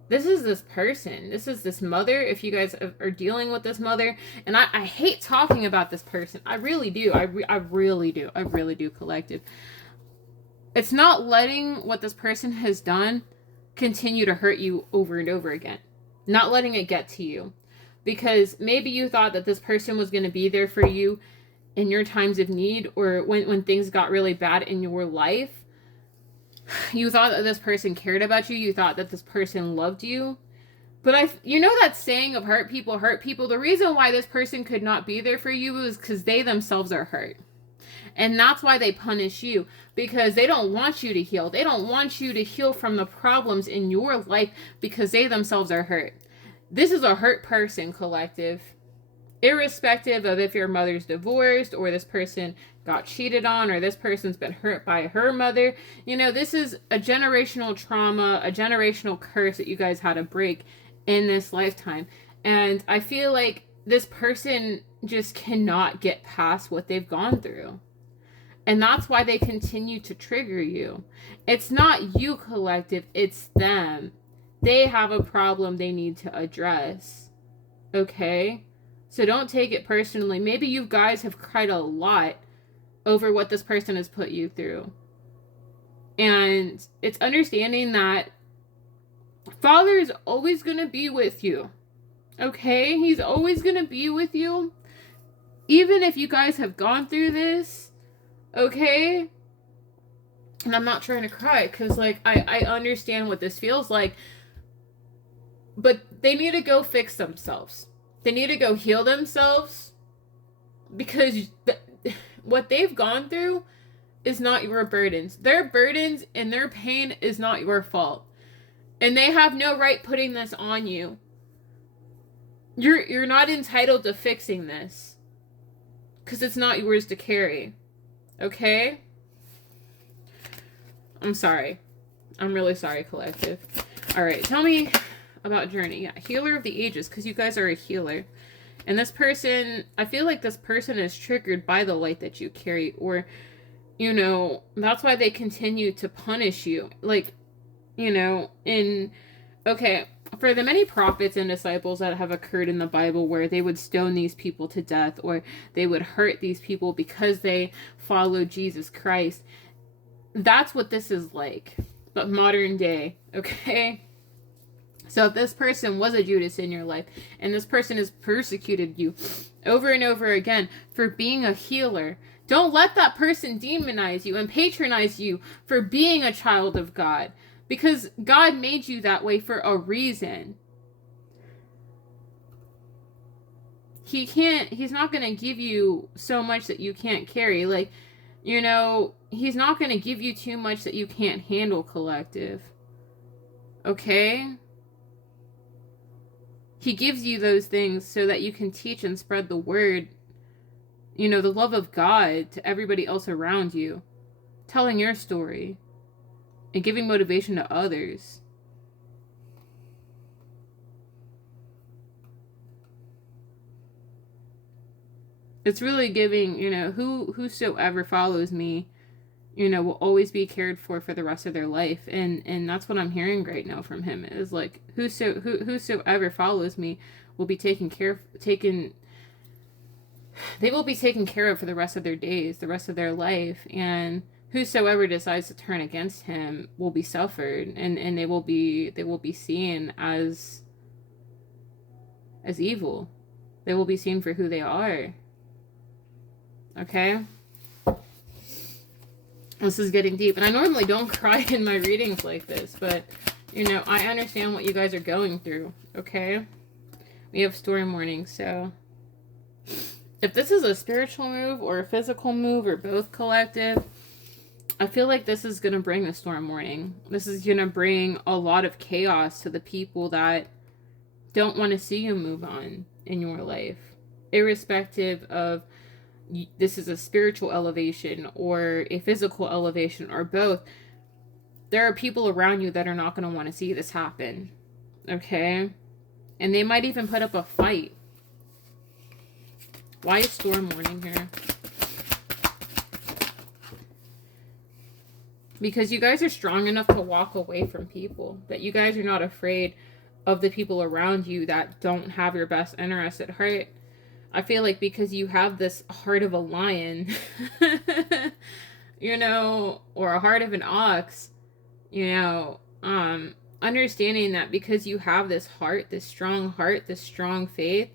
this is this person. This is this mother, if you guys are dealing with this mother. And I hate talking about this person. I really do. I really do. I really do, collective. It's not letting what this person has done continue to hurt you over and over again. Not letting it get to you. Because maybe you thought that this person was going to be there for you in your times of need, or when things got really bad in your life. You thought that this person cared about you. You thought that this person loved you. But you know that saying of hurt people hurt people? The reason why this person could not be there for you is because they themselves are hurt. And that's why they punish you, because they don't want you to heal. They don't want you to heal from the problems in your life because they themselves are hurt. This is a hurt person, collective. Irrespective of if your mother's divorced or this person got cheated on or this person's been hurt by her mother. You know, this is a generational trauma, a generational curse that you guys had to break in this lifetime. And I feel like this person just cannot get past what they've gone through. And that's why they continue to trigger you. It's not you, collective, it's them. They have a problem they need to address. Okay? So don't take it personally. Maybe you guys have cried a lot over what this person has put you through. And it's understanding that Father is always going to be with you. Okay? He's always going to be with you. Even if you guys have gone through this. Okay? And I'm not trying to cry because, like, I understand what this feels like. But they need to go fix themselves. They need to go heal themselves, because what they've gone through is not your burdens. Their burdens and their pain is not your fault. And they have no right putting this on you. You're not entitled to fixing this, because it's not yours to carry. Okay? I'm sorry. I'm really sorry, collective. Alright, tell me about journey. Yeah, healer of the ages, because you guys are a healer. And this person, I feel like this person is triggered by the light that you carry, or, you know, that's why they continue to punish you. Like, you know, okay, for the many prophets and disciples that have occurred in the Bible where they would stone these people to death, or they would hurt these people because they followed Jesus Christ, that's what this is like, but modern day. Okay? So if this person was a Judas in your life, and this person has persecuted you over and over again for being a healer, don't let that person demonize you and patronize you for being a child of God. Because God made you that way for a reason. He's not going to give you so much that you can't carry. Like, you know, he's not going to give you too much that you can't handle, collective. Okay? He gives you those things so that you can teach and spread the word, you know, the love of God to everybody else around you. Telling your story. And giving motivation to others. It's really giving, you know, whosoever follows me, you know, will always be cared for the rest of their life. And that's what I'm hearing right now from him, is like, whosoever follows me will be they will be taken care of for the rest of their days, the rest of their life. And whosoever decides to turn against him will be suffered, and they will be seen as evil. They will be seen for who they are. Okay? This is getting deep, and I normally don't cry in my readings like this, but, you know, I understand what you guys are going through, okay? We have storm warning, so if this is a spiritual move or a physical move or both, collective, I feel like this is going to bring a storm warning. This is going to bring a lot of chaos to the people that don't want to see you move on in your life, irrespective of this is a spiritual elevation or a physical elevation or both. There are people around you that are not going to want to see this happen. Okay? And they might even put up a fight. Why is storm warning here? Because you guys are strong enough to walk away from people. That you guys are not afraid of the people around you that don't have your best interest at heart. I feel like because you have this heart of a lion, you know, or a heart of an ox, you know, understanding that because you have this heart, this strong faith,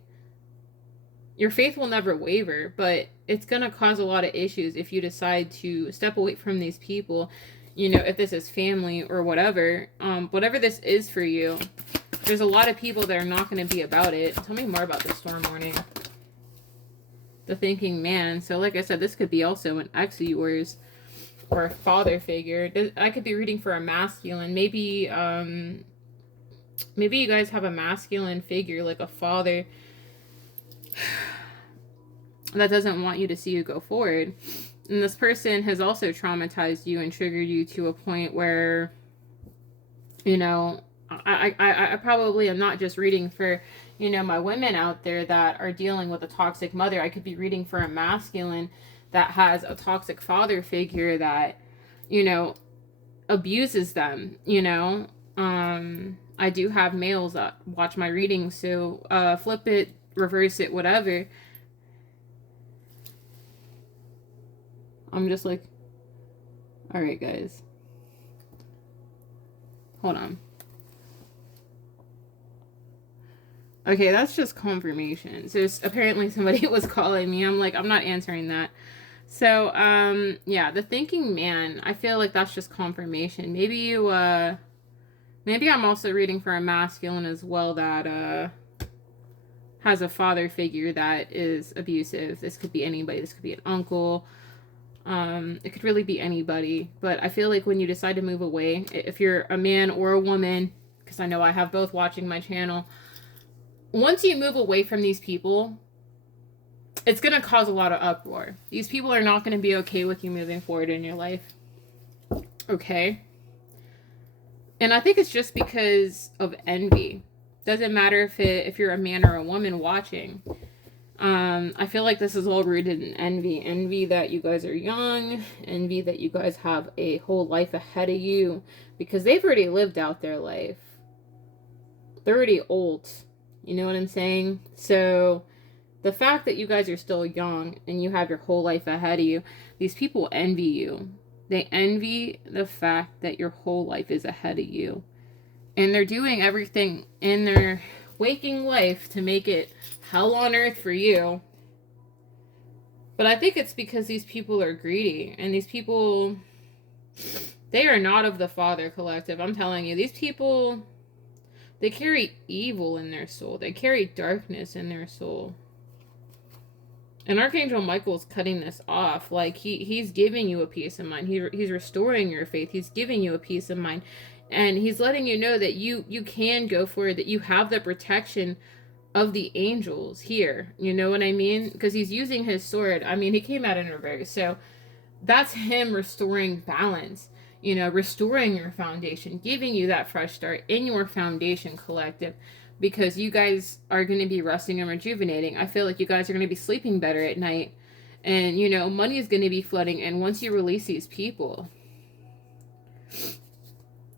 your faith will never waver, but it's going to cause a lot of issues if you decide to step away from these people, you know, if this is family or whatever, whatever this is for you. There's a lot of people that are not going to be about it. Tell me more about the storm warning. the thinking man. So like I said, this could be also an ex of yours or a father figure. I could be reading for a masculine. Maybe maybe you guys have a masculine figure, like a father, that doesn't want you to see you go forward. And this person has also traumatized you and triggered you to a point where, you know, I probably am not just reading for, you know, my women out there that are dealing with a toxic mother. I could be reading for a masculine that has a toxic father figure that, you know, abuses them, you know. I do have males that watch my readings, so flip it, reverse it, whatever. I'm just like, all right, guys. Hold on. Okay, that's just confirmation. So apparently somebody was calling me. I'm like, I'm not answering that. So, yeah, the thinking man, I feel like that's just confirmation. Maybe you, maybe I'm also reading for a masculine as well that, has a father figure that is abusive. This could be anybody. This could be an uncle. It could really be anybody. But I feel like when you decide to move away, if you're a man or a woman, because I know I have both watching my channel, once you move away from these people, it's going to cause a lot of uproar. These people are not going to be okay with you moving forward in your life. Okay? And I think it's just because of envy. Doesn't matter if you're a man or a woman watching. I feel like this is all rooted in envy. Envy that you guys are young. Envy that you guys have a whole life ahead of you. Because they've already lived out their life. They're already old. You know what I'm saying? So the fact that you guys are still young and you have your whole life ahead of you, these people envy you. They envy the fact that your whole life is ahead of you. And they're doing everything in their waking life to make it hell on earth for you. But I think it's because these people are greedy. And these people, they are not of the Father collective. I'm telling you, these people, they carry evil in their soul. They carry darkness in their soul. And Archangel Michael's cutting this off. Like, he's giving you a peace of mind. He's restoring your faith. He's giving you a peace of mind. And he's letting you know that you can go forward, that you have the protection of the angels here. You know what I mean? Because he's using his sword. I mean, he came out in reverse. So that's him restoring balance. You know, restoring your foundation, giving you that fresh start in your foundation collective. Because you guys are going to be resting and rejuvenating. I feel like you guys are going to be sleeping better at night. And, you know, money is going to be flooding. And once you release these people,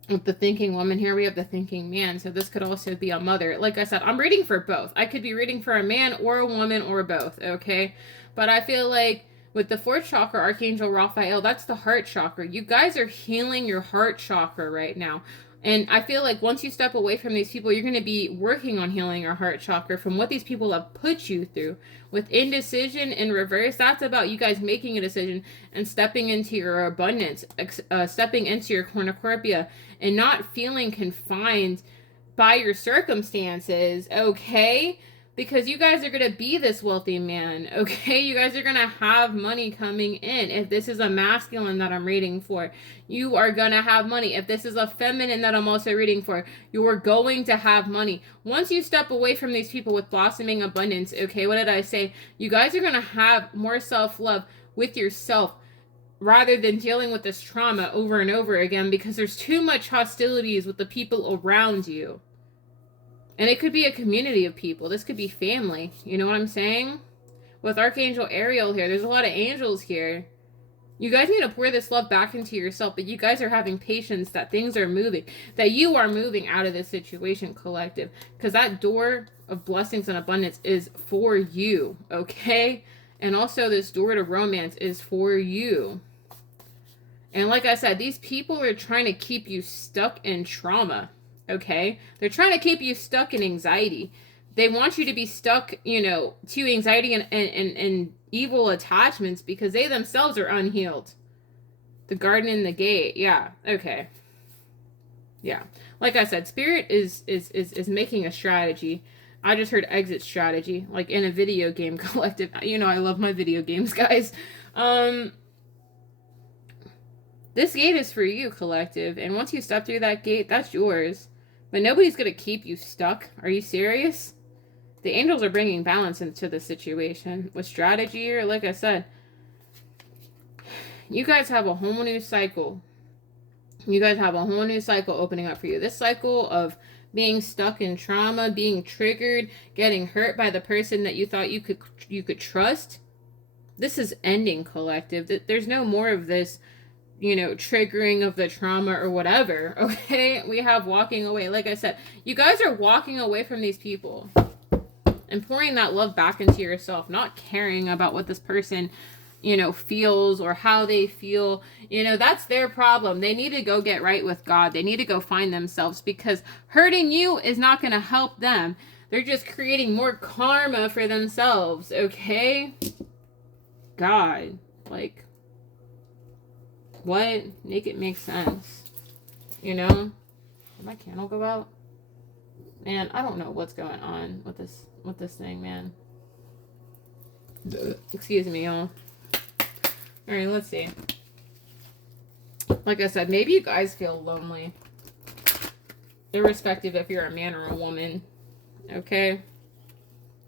with the thinking woman here, we have the thinking man. So this could also be a mother. Like I said, I'm reading for both. I could be reading for a man or a woman or both, okay? But I feel like with the 4th chakra, Archangel Raphael, that's the heart chakra. You guys are healing your heart chakra right now. And I feel like once you step away from these people, you're going to be working on healing your heart chakra from what these people have put you through. With indecision in reverse, that's about you guys making a decision and stepping into your abundance, stepping into your cornucopia, and not feeling confined by your circumstances, okay? Because you guys are going to be this wealthy man, okay? You guys are going to have money coming in. If this is a masculine that I'm reading for, you are going to have money. If this is a feminine that I'm also reading for, you are going to have money. Once you step away from these people with blossoming abundance, okay, what did I say? You guys are going to have more self-love with yourself rather than dealing with this trauma over and over again because there's too much hostilities with the people around you. And it could be a community of people. This could be family. You know what I'm saying? With Archangel Ariel here, there's a lot of angels here. You guys need to pour this love back into yourself, but you guys are having patience that things are moving, that you are moving out of this situation, collective. Because that door of blessings and abundance is for you, okay? And also this door to romance is for you. And like I said, these people are trying to keep you stuck in trauma. Okay? They're trying to keep you stuck in anxiety. They want you to be stuck, you know, to anxiety and evil attachments because they themselves are unhealed. The garden and the gate. Yeah. Okay. Yeah. Like I said, Spirit is making a strategy I just heard exit strategy, like in a video game, collective. You know, I love my video games, guys. This gate is for you, collective. And once you step through that gate, that's yours. But nobody's going to keep you stuck. Are you serious? The angels are bringing balance into the situation. With strategy here, like I said, you guys have a whole new cycle. You guys have a whole new cycle opening up for you. This cycle of being stuck in trauma, being triggered, getting hurt by the person that you thought you could trust. This is ending, collective. There's no more of this, you know, triggering of the trauma or whatever. Okay? We have walking away. Like I said, you guys are walking away from these people and pouring that love back into yourself, not caring about what this person, you know, feels or how they feel. You know, that's their problem. They need to go get right with God. They need to go find themselves, because hurting you is not going to help them. They're just creating more karma for themselves, okay? God, like, what? Make it make sense. You know? Did my candle go out? Man, I don't know what's going on with this thing, man. Excuse me, y'all. Alright, let's see. Like I said, maybe you guys feel lonely. Irrespective if you're a man or a woman. Okay?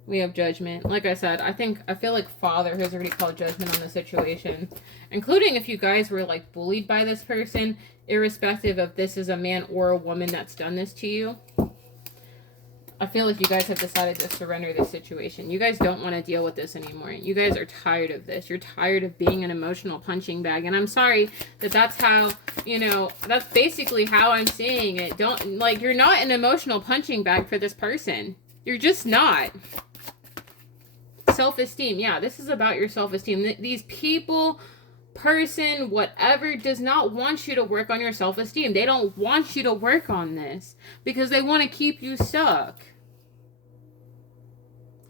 We have judgment. Like I said, I feel like Father has already called judgment on the situation. Including if you guys were, like, bullied by this person. Irrespective if this is a man or a woman that's done this to you. I feel like you guys have decided to surrender this situation. You guys don't want to deal with this anymore. You guys are tired of this. You're tired of being an emotional punching bag. And I'm sorry that that's how, you know, that's basically how I'm seeing it. Don't, like, you're not an emotional punching bag for this person. You're just not. Self-esteem. Yeah, this is about your self-esteem. These people, person, whatever, does not want you to work on your self-esteem. They don't want you to work on this because they want to keep you stuck.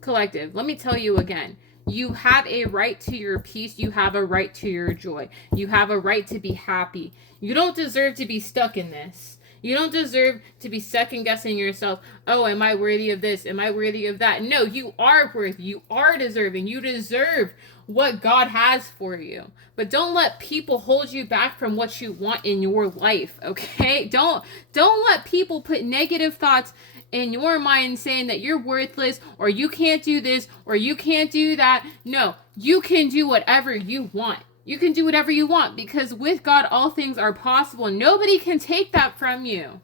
Collective, let me tell you again. You have a right to your peace. You have a right to your joy. You have a right to be happy. You don't deserve to be stuck in this. You don't deserve to be second-guessing yourself. Oh, am I worthy of this? Am I worthy of that? No, you are worthy. You are deserving. You deserve what God has for you. But don't let people hold you back from what you want in your life, okay? Don't let people put negative thoughts in your mind saying that you're worthless or you can't do this or you can't do that. No, you can do whatever you want. You can do whatever you want, because with God, all things are possible. Nobody can take that from you.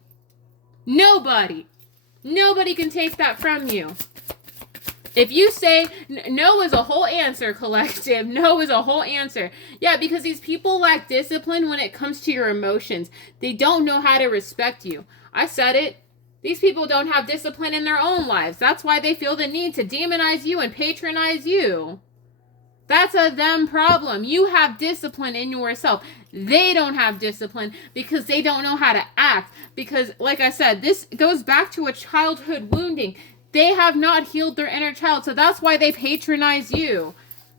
Nobody. Nobody can take that from you. If you say no is a whole answer, collective, no is a whole answer. Yeah, because these people lack discipline when it comes to your emotions. They don't know how to respect you. I said it. These people don't have discipline in their own lives. That's why they feel the need to demonize you and patronize you. That's a them problem. You have discipline in yourself. They don't have discipline because they don't know how to act. Because, like I said, this goes back to a childhood wounding. They have not healed their inner child, so that's why they patronize you.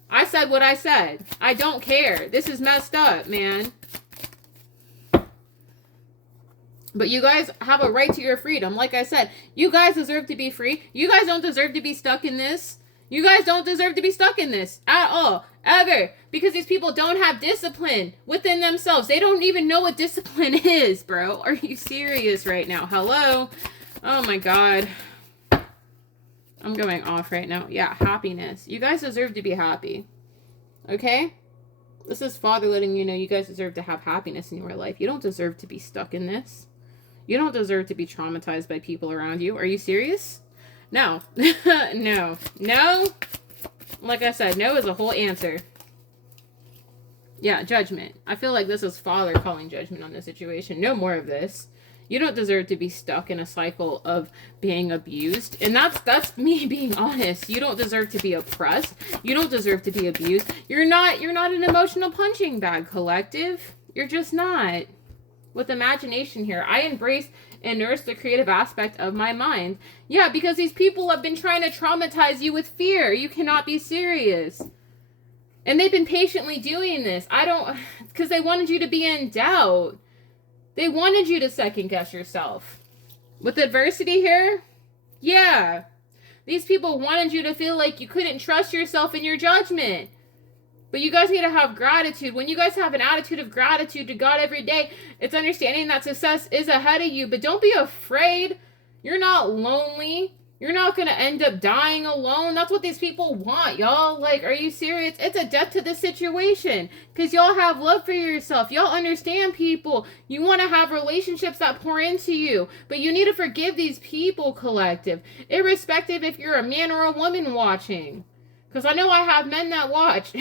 I said what I said. I don't care. This is messed up, man. But you guys have a right to your freedom. Like I said, you guys deserve to be free. You guys don't deserve to be stuck in this. You guys don't deserve to be stuck in this at all, ever. Because these people don't have discipline within themselves. They don't even know what discipline is, bro. Are you serious right now? Hello? Oh my God. I'm going off right now. Yeah, happiness. You guys deserve to be happy. Okay? This is Father letting you know you guys deserve to have happiness in your life. You don't deserve to be stuck in this. You don't deserve to be traumatized by people around you. Are you serious? No. No. No. Like I said, no is a whole answer. Yeah, judgment. I feel like this is Father calling judgment on the situation. No more of this. You don't deserve to be stuck in a cycle of being abused. And that's me being honest. You don't deserve to be oppressed. You don't deserve to be abused. You're not an emotional punching bag, collective. You're just not. With imagination here, I embrace and nurse the creative aspect of my mind. Yeah, because these people have been trying to traumatize you with fear. You cannot be serious. And they've been patiently doing this. Because they wanted you to be in doubt. They wanted you to second guess yourself. With adversity here, yeah. These people wanted you to feel like you couldn't trust yourself in your judgment. But you guys need to have gratitude. When you guys have an attitude of gratitude to God every day, it's understanding that success is ahead of you. But don't be afraid. You're not lonely. You're not going to end up dying alone. That's what these people want, y'all. Like, are you serious? It's a death to the situation. Because y'all have love for yourself. Y'all understand people. You want to have relationships that pour into you. But you need to forgive these people, collective. Irrespective if you're a man or a woman watching. Because I know I have men that watch.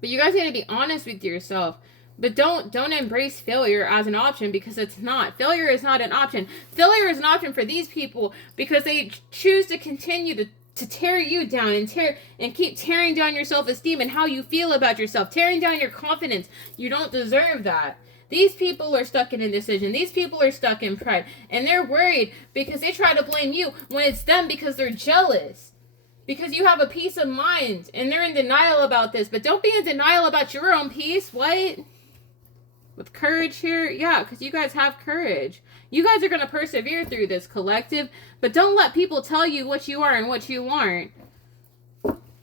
But you guys need to be honest with yourself. But don't embrace failure as an option, because it's not. Failure is not an option. Failure is an option for these people because they choose to continue to tear you down and keep tearing down your self-esteem and how you feel about yourself, tearing down your confidence. You don't deserve that. These people are stuck in indecision. These people are stuck in pride. And they're worried because they try to blame you when it's them because they're jealous. Because you have a peace of mind and they're in denial about this. But don't be in denial about your own peace. What? With courage here? Yeah, because you guys have courage. You guys are going to persevere through this, collective. But don't let people tell you what you are and what you aren't.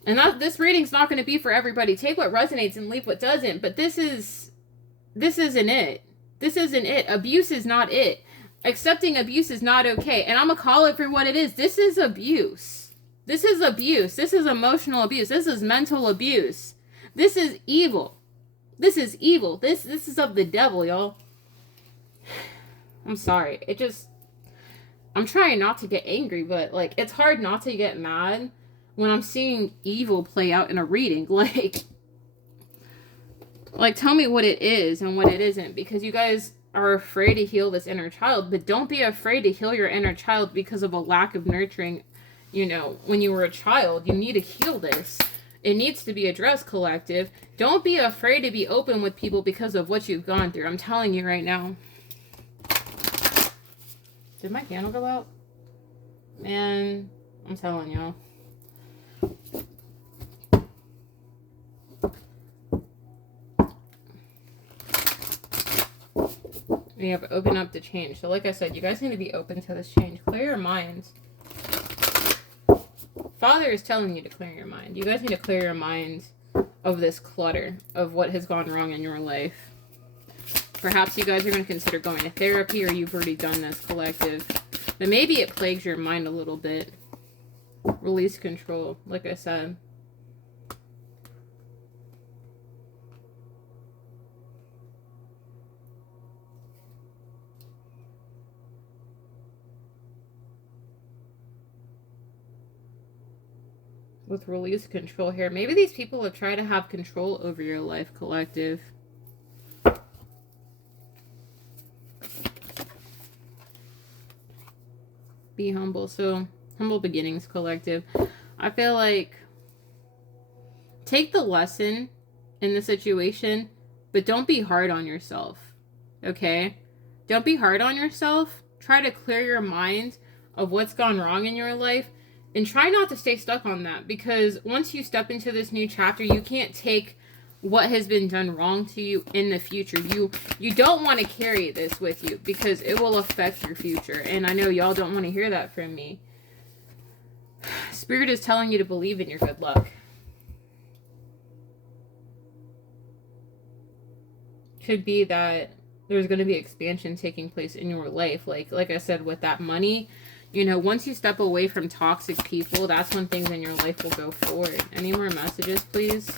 And this reading's not going to be for everybody. Take what resonates and leave what doesn't. But this isn't it. This isn't it. Abuse is not it. Accepting abuse is not okay. And I'm going to call it for what it is. This is abuse. This is abuse. This is emotional abuse. This is mental abuse. This is evil. This is evil. This is of the devil, y'all. I'm sorry. I'm trying not to get angry, but like it's hard not to get mad when I'm seeing evil play out in a reading. Like tell me what it is and what it isn't, because you guys are afraid to heal this inner child, but don't be afraid to heal your inner child because of a lack of nurturing. When you were a child, you need to heal this. It needs to be addressed, collective. Don't be afraid to be open with people because of what you've gone through. I'm telling you right now. Did my candle go out? Man, I'm telling y'all. We have open up to change. So like I said, you guys need to be open to this change. Clear your minds. Father is telling you to clear your mind. You guys need to clear your minds of this clutter of what has gone wrong in your life. Perhaps you guys are going to consider going to therapy, or you've already done this, collective. But maybe it plagues your mind a little bit. Release control, like I said. With release control here. Maybe these people have tried to have control over your life, collective. Be humble. So, humble beginnings, collective. I feel like take the lesson in the situation, but don't be hard on yourself. Okay? Don't be hard on yourself. Try to clear your mind of what's gone wrong in your life. And try not to stay stuck on that, because once you step into this new chapter, you can't take what has been done wrong to you in the future. You don't want to carry this with you, because it will affect your future. And I know y'all don't want to hear that from me. Spirit is telling you to believe in your good luck. Could be that there's going to be expansion taking place in your life. Like I said, with that money, once you step away from toxic people, that's when things in your life will go forward. Any more messages, please?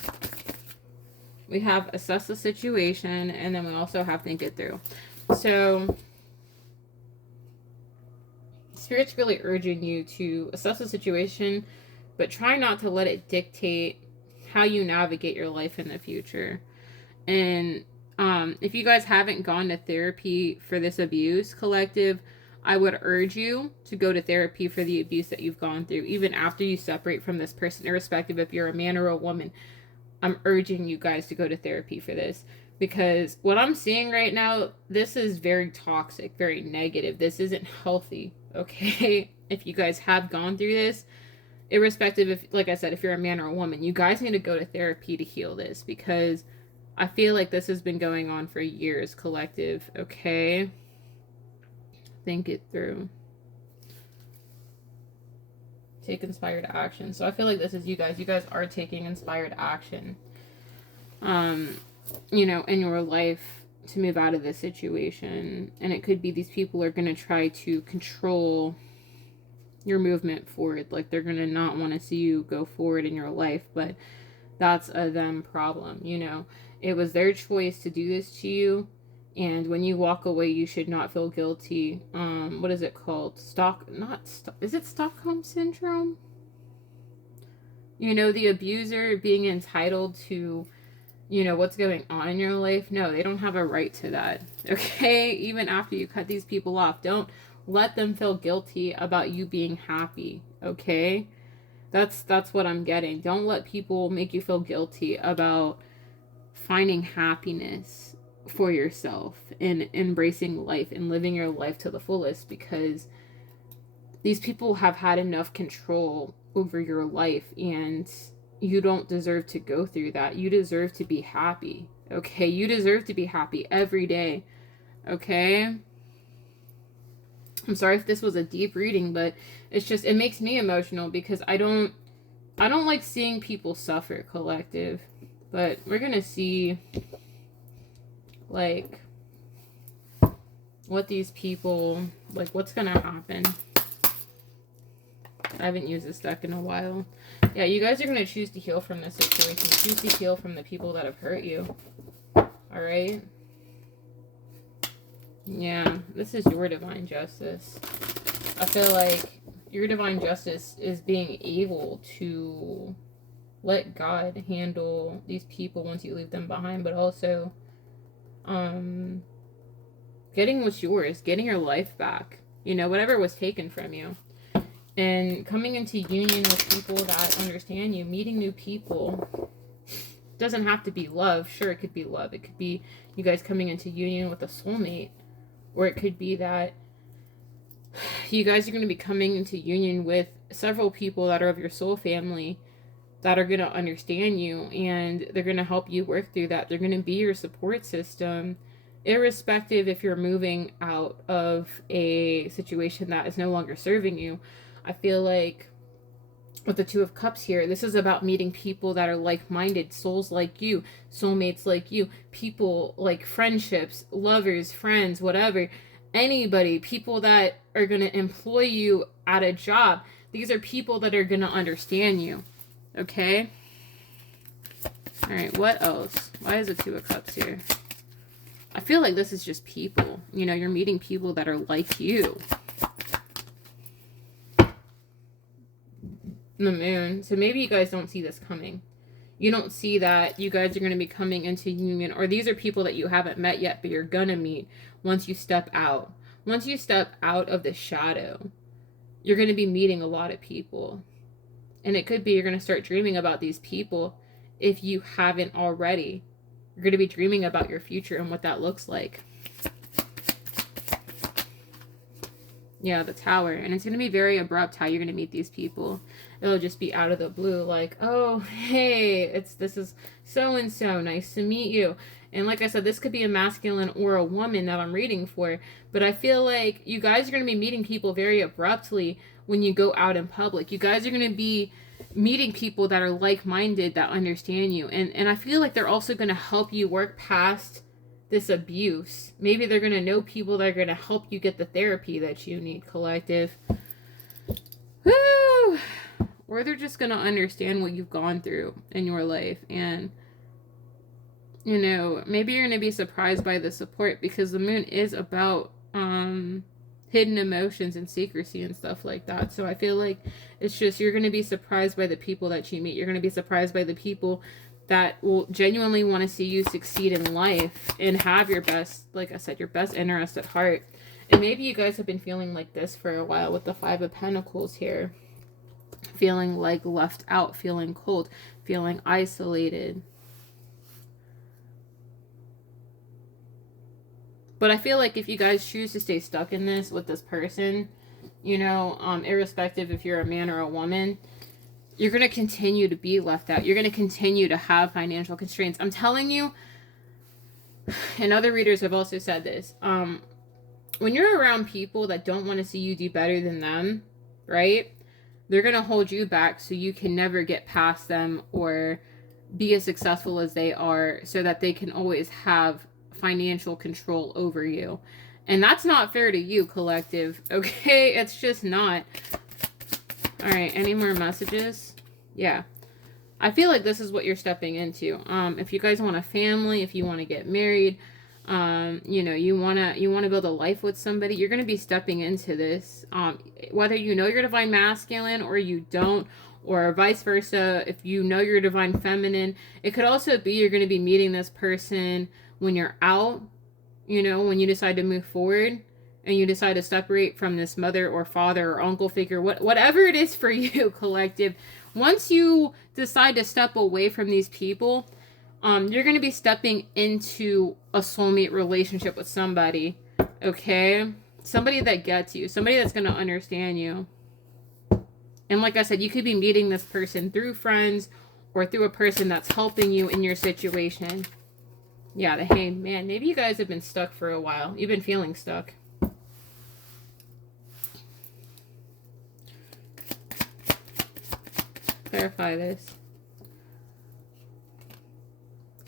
We have assess the situation, and then we also have think it through. So, Spirit's really urging you to assess the situation, but try not to let it dictate how you navigate your life in the future. And if you guys haven't gone to therapy for this abuse, collective, I would urge you to go to therapy for the abuse that you've gone through, even after you separate from this person, irrespective if you're a man or a woman. I'm urging you guys to go to therapy for this, because what I'm seeing right now, this is very toxic, very negative. This isn't healthy, okay? If you guys have gone through this, irrespective if, like I said, if you're a man or a woman, you guys need to go to therapy to heal this, because I feel like this has been going on for years, collective, okay? Think it through. take inspired action. So I feel like this is you guys. You guys are taking inspired action, you know, in your life to move out of this situation. And it could be these people are going to try to control your movement forward. Like, they're going to not want to see you go forward in your life, but that's a them problem, you know. It was their choice to do this to you. And when you walk away, you should not feel guilty. What is it called? Is it Stockholm Syndrome? You know, the abuser being entitled to, you know, what's going on in your life. No, they don't have a right to that. Okay? Even after you cut these people off, don't let them feel guilty about you being happy. Okay? That's what I'm getting. Don't let people make you feel guilty about finding happiness for yourself and embracing life and living your life to the fullest, because these people have had enough control over your life, and you don't deserve to go through that. You deserve to be happy. Okay? You deserve to be happy every day. Okay? I'm sorry if this was a deep reading, but it's just, it makes me emotional because I don't like seeing people suffer, collective. But we're gonna see, like, what these people, like, what's gonna happen. I haven't used this deck in a while. Yeah, you guys are gonna choose to heal from this situation. Choose to heal from the people that have hurt you. Alright? Yeah, this is your divine justice. I feel like your divine justice is being able to let God handle these people once you leave them behind, but also getting what's yours, getting your life back, you know, whatever was taken from you, and coming into union with people that understand you, meeting new people. Doesn't have to be love. Sure, it could be love. It could be you guys coming into union with a soulmate, or it could be that you guys are going to be coming into union with several people that are of your soul family that are going to understand you, and they're going to help you work through that. They're going to be your support system, irrespective if you're moving out of a situation that is no longer serving you. I feel like with the Two of Cups here, this is about meeting people that are like-minded, souls like you, soulmates like you, people like friendships, lovers, friends, whatever, anybody, people that are going to employ you at a job. These are people that are going to understand you. Okay? Alright, what else? Why is the Two of Cups here? I feel like this is just people. You know, you're meeting people that are like you. The Moon. So maybe you guys don't see this coming. You don't see that you guys are going to be coming into union, or these are people that you haven't met yet, but you're going to meet once you step out. Once you step out of the shadow, you're going to be meeting a lot of people. And it could be you're going to start dreaming about these people if you haven't already. You're going to be dreaming about your future and what that looks like. Yeah, the Tower. And it's going to be very abrupt how you're going to meet these people. It'll just be out of the blue, like, oh, hey, this is so-and-so, nice to meet you. And like I said, this could be a masculine or a woman that I'm reading for. But I feel like you guys are going to be meeting people very abruptly when you go out in public. You guys are going to be meeting people that are like-minded, that understand you. And I feel like they're also going to help you work past this abuse. Maybe they're going to know people that are going to help you get the therapy that you need, collective. Woo! Or they're just going to understand what you've gone through in your life. And, you know, maybe you're going to be surprised by the support, because the Moon is about hidden emotions and secrecy and stuff like that. So I feel like it's just, you're going to be surprised by the people that you meet. You're going to be surprised by the people that will genuinely want to see you succeed in life and have your best, like I said, your best interest at heart. And maybe you guys have been feeling like this for a while with the Five of Pentacles here. Feeling like left out, feeling cold, feeling isolated. But I feel like if you guys choose to stay stuck in this with this person, you know, irrespective if you're a man or a woman, you're going to continue to be left out. You're going to continue to have financial constraints. I'm telling you, and other readers have also said this, when you're around people that don't want to see you do better than them, right? they're going to hold you back so you can never get past them or be as successful as they are, so that they can always have financial control over you. And that's not fair to you, collective. Okay? It's just not. All right. Any more messages? Yeah. I feel like this is what you're stepping into. If you guys want a family, if you want to get married, you know, you want to build a life with somebody, you're going to be stepping into this. Whether you know you're divine masculine or you don't, or vice versa, if you know you're divine feminine, it could also be you're going to be meeting this person when you're out, you know, when you decide to move forward and you decide to separate from this mother or father or uncle figure, whatever it is for you, collective. Once you decide to step away from these people, you're going to be stepping into a soulmate relationship with somebody, okay? Somebody that gets you, somebody that's going to understand you. And like I said, you could be meeting this person through friends or through a person that's helping you in your situation. Yeah, the Hangman. Maybe you guys have been stuck for a while. You've been feeling stuck. Clarify this.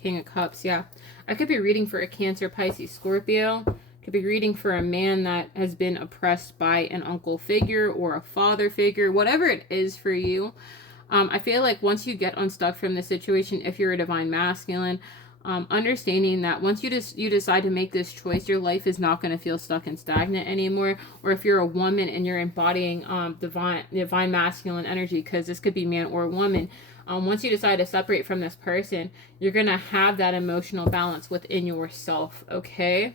King of Cups, yeah. I could be reading for a Cancer, Pisces, Scorpio. Could be reading for a man that has been oppressed by an uncle figure or a father figure. Whatever it is for you. I feel like once you get unstuck from this situation, if you're a divine masculine, understanding that once you decide to make this choice, your life is not going to feel stuck and stagnant anymore. Or if you're a woman and you're embodying divine masculine energy, because this could be man or woman, once you decide to separate from this person, you're going to have that emotional balance within yourself, okay?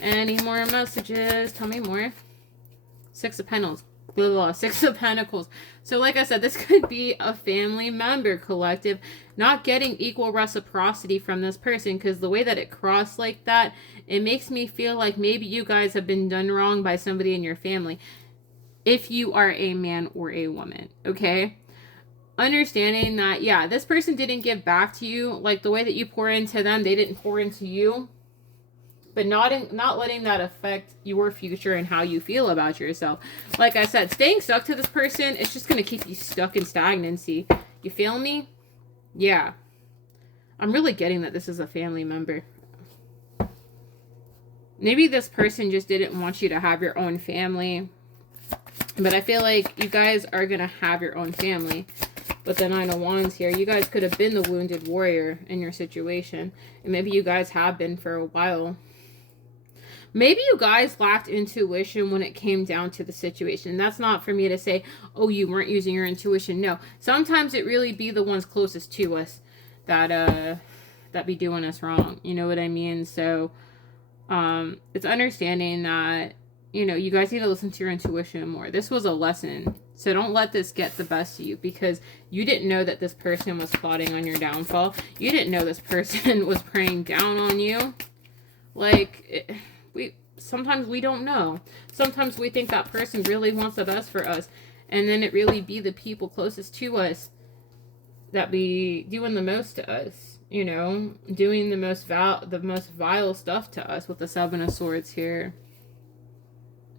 Any more messages? Tell me more. Six of Pentacles. Blah, blah, blah. Six of Pentacles. So like I said, this could be a family member, collective, not getting equal reciprocity from this person, because the way that it crossed like that, it makes me feel like maybe you guys have been done wrong by somebody in your family. If you are a man or a woman, okay? Understanding that, yeah, this person didn't give back to you. Like the way that you pour into them, they didn't pour into you. But not letting that affect your future and how you feel about yourself. Like I said, staying stuck to this person, it's just going to keep you stuck in stagnancy. You feel me? Yeah. I'm really getting that this is a family member. Maybe this person just didn't want you to have your own family. But I feel like you guys are going to have your own family. But the Nine of Wands here, you guys could have been the wounded warrior in your situation. And maybe you guys have been for a while. Maybe you guys lacked intuition when it came down to the situation. That's not for me to say, oh, you weren't using your intuition. No. Sometimes it really be the ones closest to us that be doing us wrong. You know what I mean? So it's understanding that, you know, you guys need to listen to your intuition more. This was a lesson. So don't let this get the best of you, because you didn't know that this person was plotting on your downfall. You didn't know this person was preying down on you. Like, sometimes we don't know. Sometimes we think that person really wants the best for us, and then it really be the people closest to us that be doing the most to us, you know, doing the most vile stuff to us with the Seven of Swords here.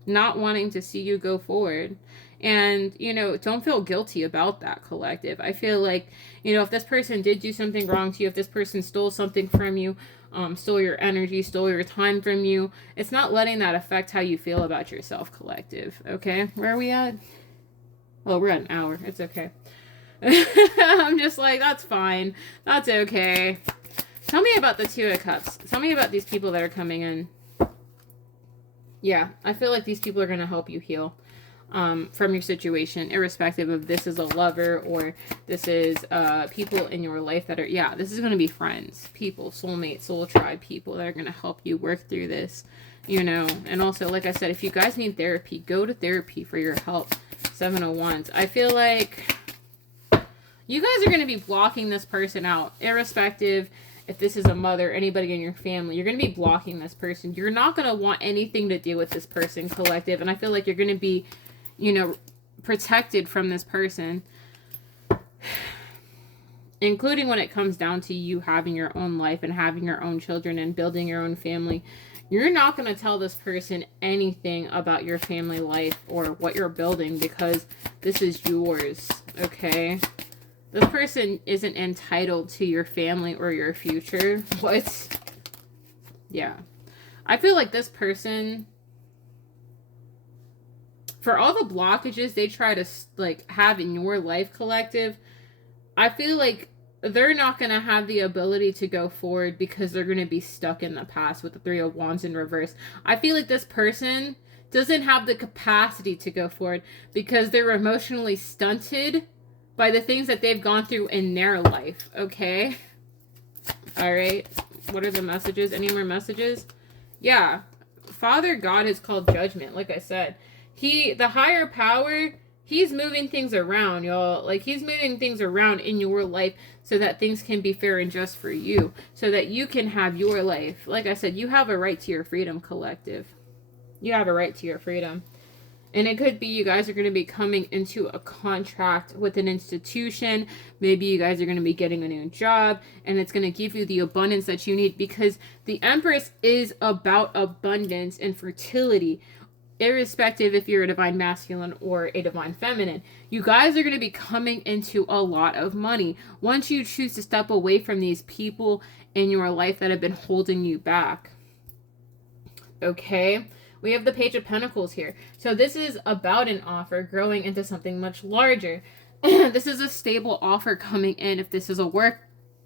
Not wanting to see you go forward. And, you know, don't feel guilty about that, collective. I feel like, you know, if this person did do something wrong to you, if this person stole something from you, stole your energy, stole your time from you, it's not letting that affect how you feel about yourself, collective. Okay? Where are we at? Well, we're at an hour. It's okay. I'm just like, that's fine. That's okay. Tell me about the Two of Cups. Tell me about these people that are coming in. Yeah, I feel like these people are going to help you heal from your situation, irrespective of this is a lover or this is people in your life that are, yeah, this is going to be friends, people, soulmates, soul tribe people that are going to help you work through this, you know. And also, like I said, if you guys need therapy, go to therapy for your help. Seven of Wands. I feel like you guys are going to be blocking this person out, irrespective if this is a mother, anybody in your family. You're going to be blocking this person. You're not going to want anything to do with this person, collective. And I feel like you're going to be, you know, protected from this person. Including when it comes down to you having your own life and having your own children and building your own family. You're not going to tell this person anything about your family life or what you're building because this is yours, okay? This person isn't entitled to your family or your future. What? Yeah. I feel like this person, for all the blockages they try to, like, have in your life, collective, I feel like they're not going to have the ability to go forward because they're going to be stuck in the past with the Three of Wands in reverse. I feel like this person doesn't have the capacity to go forward because they're emotionally stunted by the things that they've gone through in their life, okay? All right. What are the messages? Any more messages? Yeah. Father God is called judgment, like I said. The higher power, he's moving things around, y'all. Like, he's moving things around in your life so that things can be fair and just for you. So that you can have your life. Like I said, you have a right to your freedom, collective. You have a right to your freedom. And it could be you guys are going to be coming into a contract with an institution. Maybe you guys are going to be getting a new job. And it's going to give you the abundance that you need. Because the Empress is about abundance and fertility. Irrespective if you're a divine masculine or a divine feminine, you guys are going to be coming into a lot of money once you choose to step away from these people in your life that have been holding you back. Okay, we have the Page of Pentacles here. So this is about an offer growing into something much larger. This is a stable offer coming in if this is a work,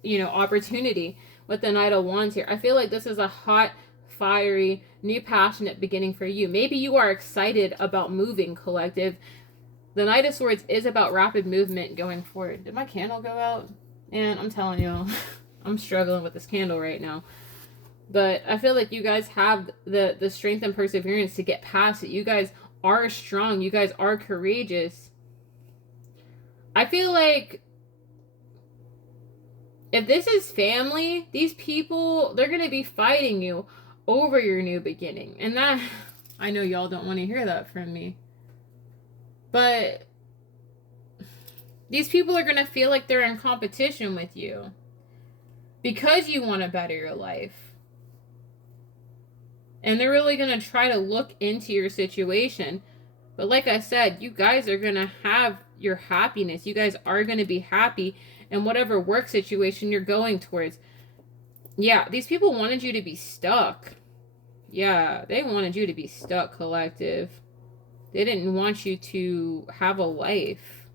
opportunity with the Knight of Wands here. I feel like this is a hot, fiery, new passionate beginning for you. Maybe you are excited about moving, collective. The Knight of Swords is about rapid movement going forward. Did my candle go out? And I'm telling y'all, I'm struggling with this candle right now. But I feel like you guys have the strength and perseverance to get past it. You guys are strong. You guys are courageous. I feel like if this is family, these people, they're going to be fighting you over your new beginning. And that, I know y'all don't want to hear that from me. But these people are going to feel like they're in competition with you because you want to better your life. And they're really going to try to look into your situation. But like I said, you guys are going to have your happiness. You guys are going to be happy in whatever work situation you're going towards. Yeah, these people wanted you to be stuck. Yeah, they wanted you to be stuck, collective. They didn't want you to have a life.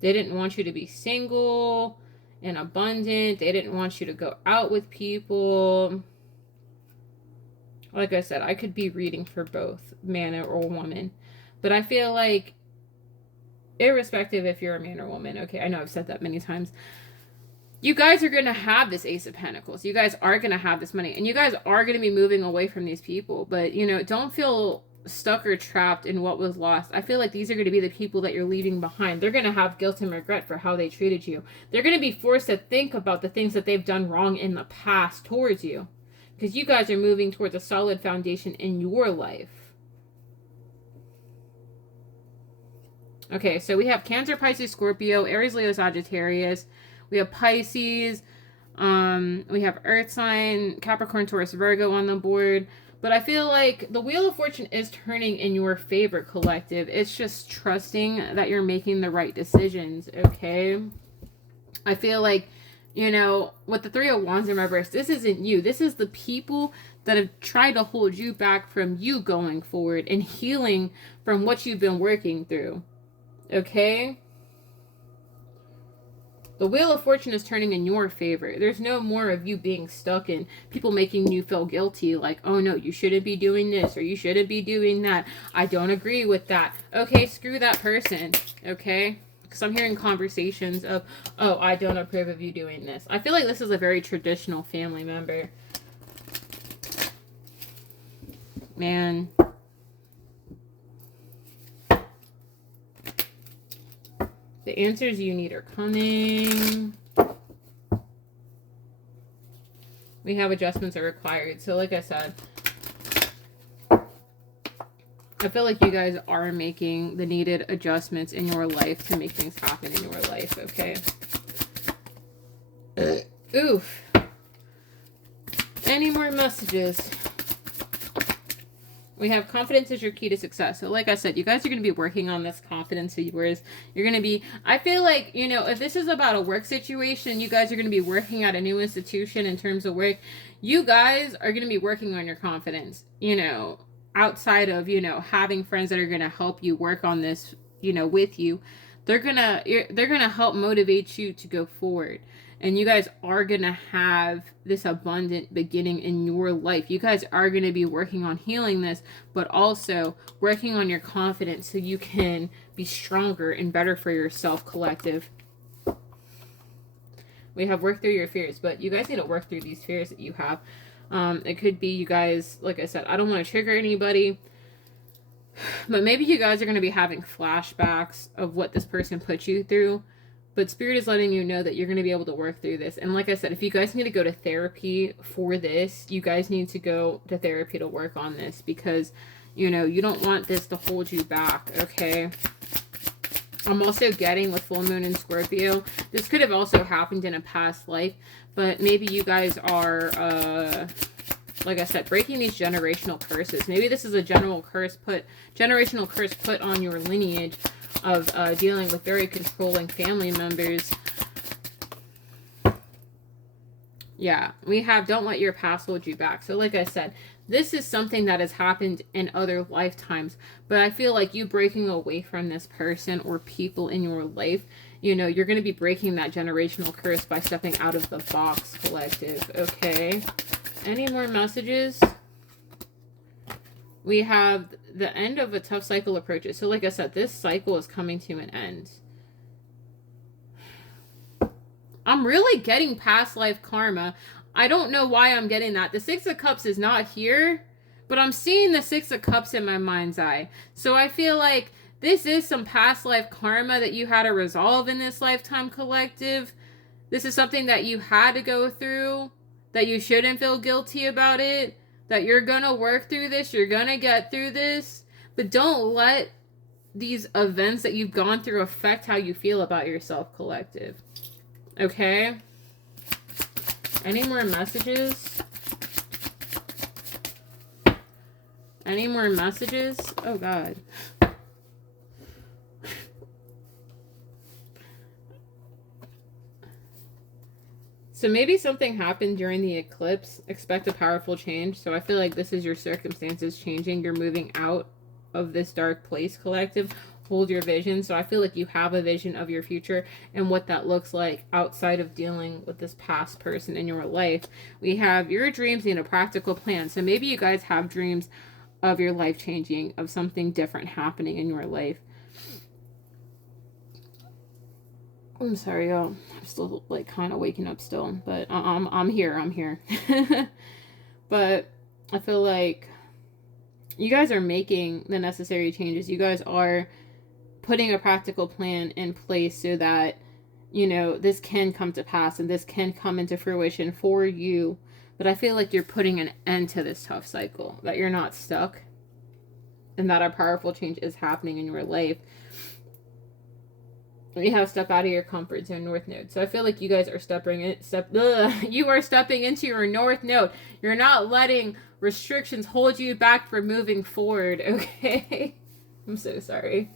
They didn't want you to be single and abundant. They didn't want you to go out with people. Like I said, I could be reading for both man or woman. But I feel like, irrespective if you're a man or woman, okay, I know I've said that many times, you guys are going to have this Ace of Pentacles. You guys are going to have this money. And you guys are going to be moving away from these people. But, don't feel stuck or trapped in what was lost. I feel like these are going to be the people that you're leaving behind. They're going to have guilt and regret for how they treated you. They're going to be forced to think about the things that they've done wrong in the past towards you. Because you guys are moving towards a solid foundation in your life. Okay, so we have Cancer, Pisces, Scorpio, Aries, Leo, Sagittarius. We have Pisces, we have Earth sign, Capricorn, Taurus, Virgo on the board. But I feel like the Wheel of Fortune is turning in your favor, collective. It's just trusting that you're making the right decisions, okay? I feel like, with the Three of Wands in reverse, this isn't you. This is the people that have tried to hold you back from you going forward and healing from what you've been working through, okay? The Wheel of Fortune is turning in your favor. There's no more of you being stuck in people making you feel guilty. Like, oh no, you shouldn't be doing this or you shouldn't be doing that. I don't agree with that. Okay, screw that person. Okay? Because I'm hearing conversations of, oh, I don't approve of you doing this. I feel like this is a very traditional family member. Man. The answers you need are coming. We have adjustments are required. So like I said, I feel like you guys are making the needed adjustments in your life to make things happen in your life, okay? Oof. Any more messages? We have confidence is your key to success. So like I said, you guys are going to be working on this confidence of yours. You're going to be, I feel like, you know, if this is about a work situation, you guys are going to be working at a new institution in terms of work. You guys are going to be working on your confidence, you know, outside of, you know, having friends that are going to help you work on this, you know, with you. They're going to help motivate you to go forward. And you guys are going to have this abundant beginning in your life. You guys are going to be working on healing this, but also working on your confidence so you can be stronger and better for yourself, collective. We have worked through your fears, but you guys need to work through these fears that you have. It could be you guys, like I said, I don't want to trigger anybody, but maybe you guys are going to be having flashbacks of what this person put you through. But Spirit is letting you know that you're going to be able to work through this. And like I said, if you guys need to go to therapy for this, you guys need to go to therapy to work on this. Because, you know, you don't want this to hold you back, okay? I'm also getting with full moon in Scorpio. This could have also happened in a past life. But maybe you guys are, like I said, breaking these generational curses. Maybe this is a generational curse put on your lineage of dealing with very controlling family members. Yeah, we have don't let your past hold you back. So like I said, this is something that has happened in other lifetimes, but I feel like you breaking away from this person or people in your life, you know, you're going to be breaking that generational curse by stepping out of the box, collective. Okay, any more messages? We have the end of a tough cycle approaches. So like I said, this cycle is coming to an end. I'm really getting past life karma. I don't know why I'm getting that. The Six of Cups is not here, but I'm seeing the Six of Cups in my mind's eye. So I feel like this is some past life karma that you had to resolve in this lifetime, collective. This is something that you had to go through, that you shouldn't feel guilty about it. That you're going to work through this, you're going to get through this, but don't let these events that you've gone through affect how you feel about yourself, collective. Okay? Any more messages? Any more messages? Oh, God. So maybe something happened during the eclipse. Expect a powerful change. So I feel like this is your circumstances changing. You're moving out of this dark place, collective. Hold your vision. So I feel like you have a vision of your future and what that looks like outside of dealing with this past person in your life. We have your dreams need a practical plan. So maybe you guys have dreams of your life changing, of something different happening in your life. I'm sorry, y'all. I'm still like kind of waking up still, but I'm here. But I feel like you guys are making the necessary changes. You guys are putting a practical plan in place so that, you know, this can come to pass and this can come into fruition for you. But I feel like you're putting an end to this tough cycle, that you're not stuck, and that a powerful change is happening in your life. We have step out of your comfort zone, North Node. So I feel like you guys are stepping into your North Node. You're not letting restrictions hold you back from moving forward, okay? I'm so sorry.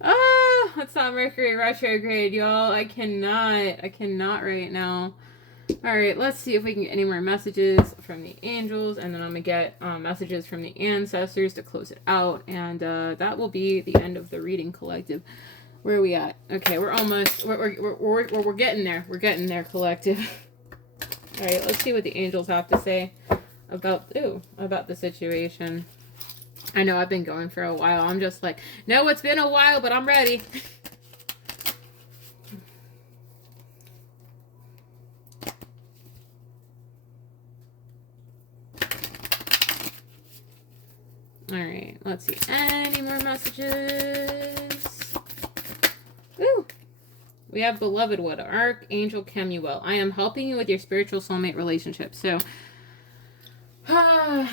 That's not Mercury retrograde, y'all. I cannot right now. All right, let's see if we can get any more messages from the angels, and then I'm gonna get messages from the ancestors to close it out, and that will be the end of the reading, collective. Where are we at? Okay, we're almost, we're getting there. We're getting there, collective. All right, let's see what the angels have to say about the situation. I know I've been going for a while. I'm just like, no, it's been a while, but I'm ready. All right, let's see. Any more messages? Woo! We have Beloved One, Archangel Kemuel. I am helping you with your spiritual soulmate relationship. So,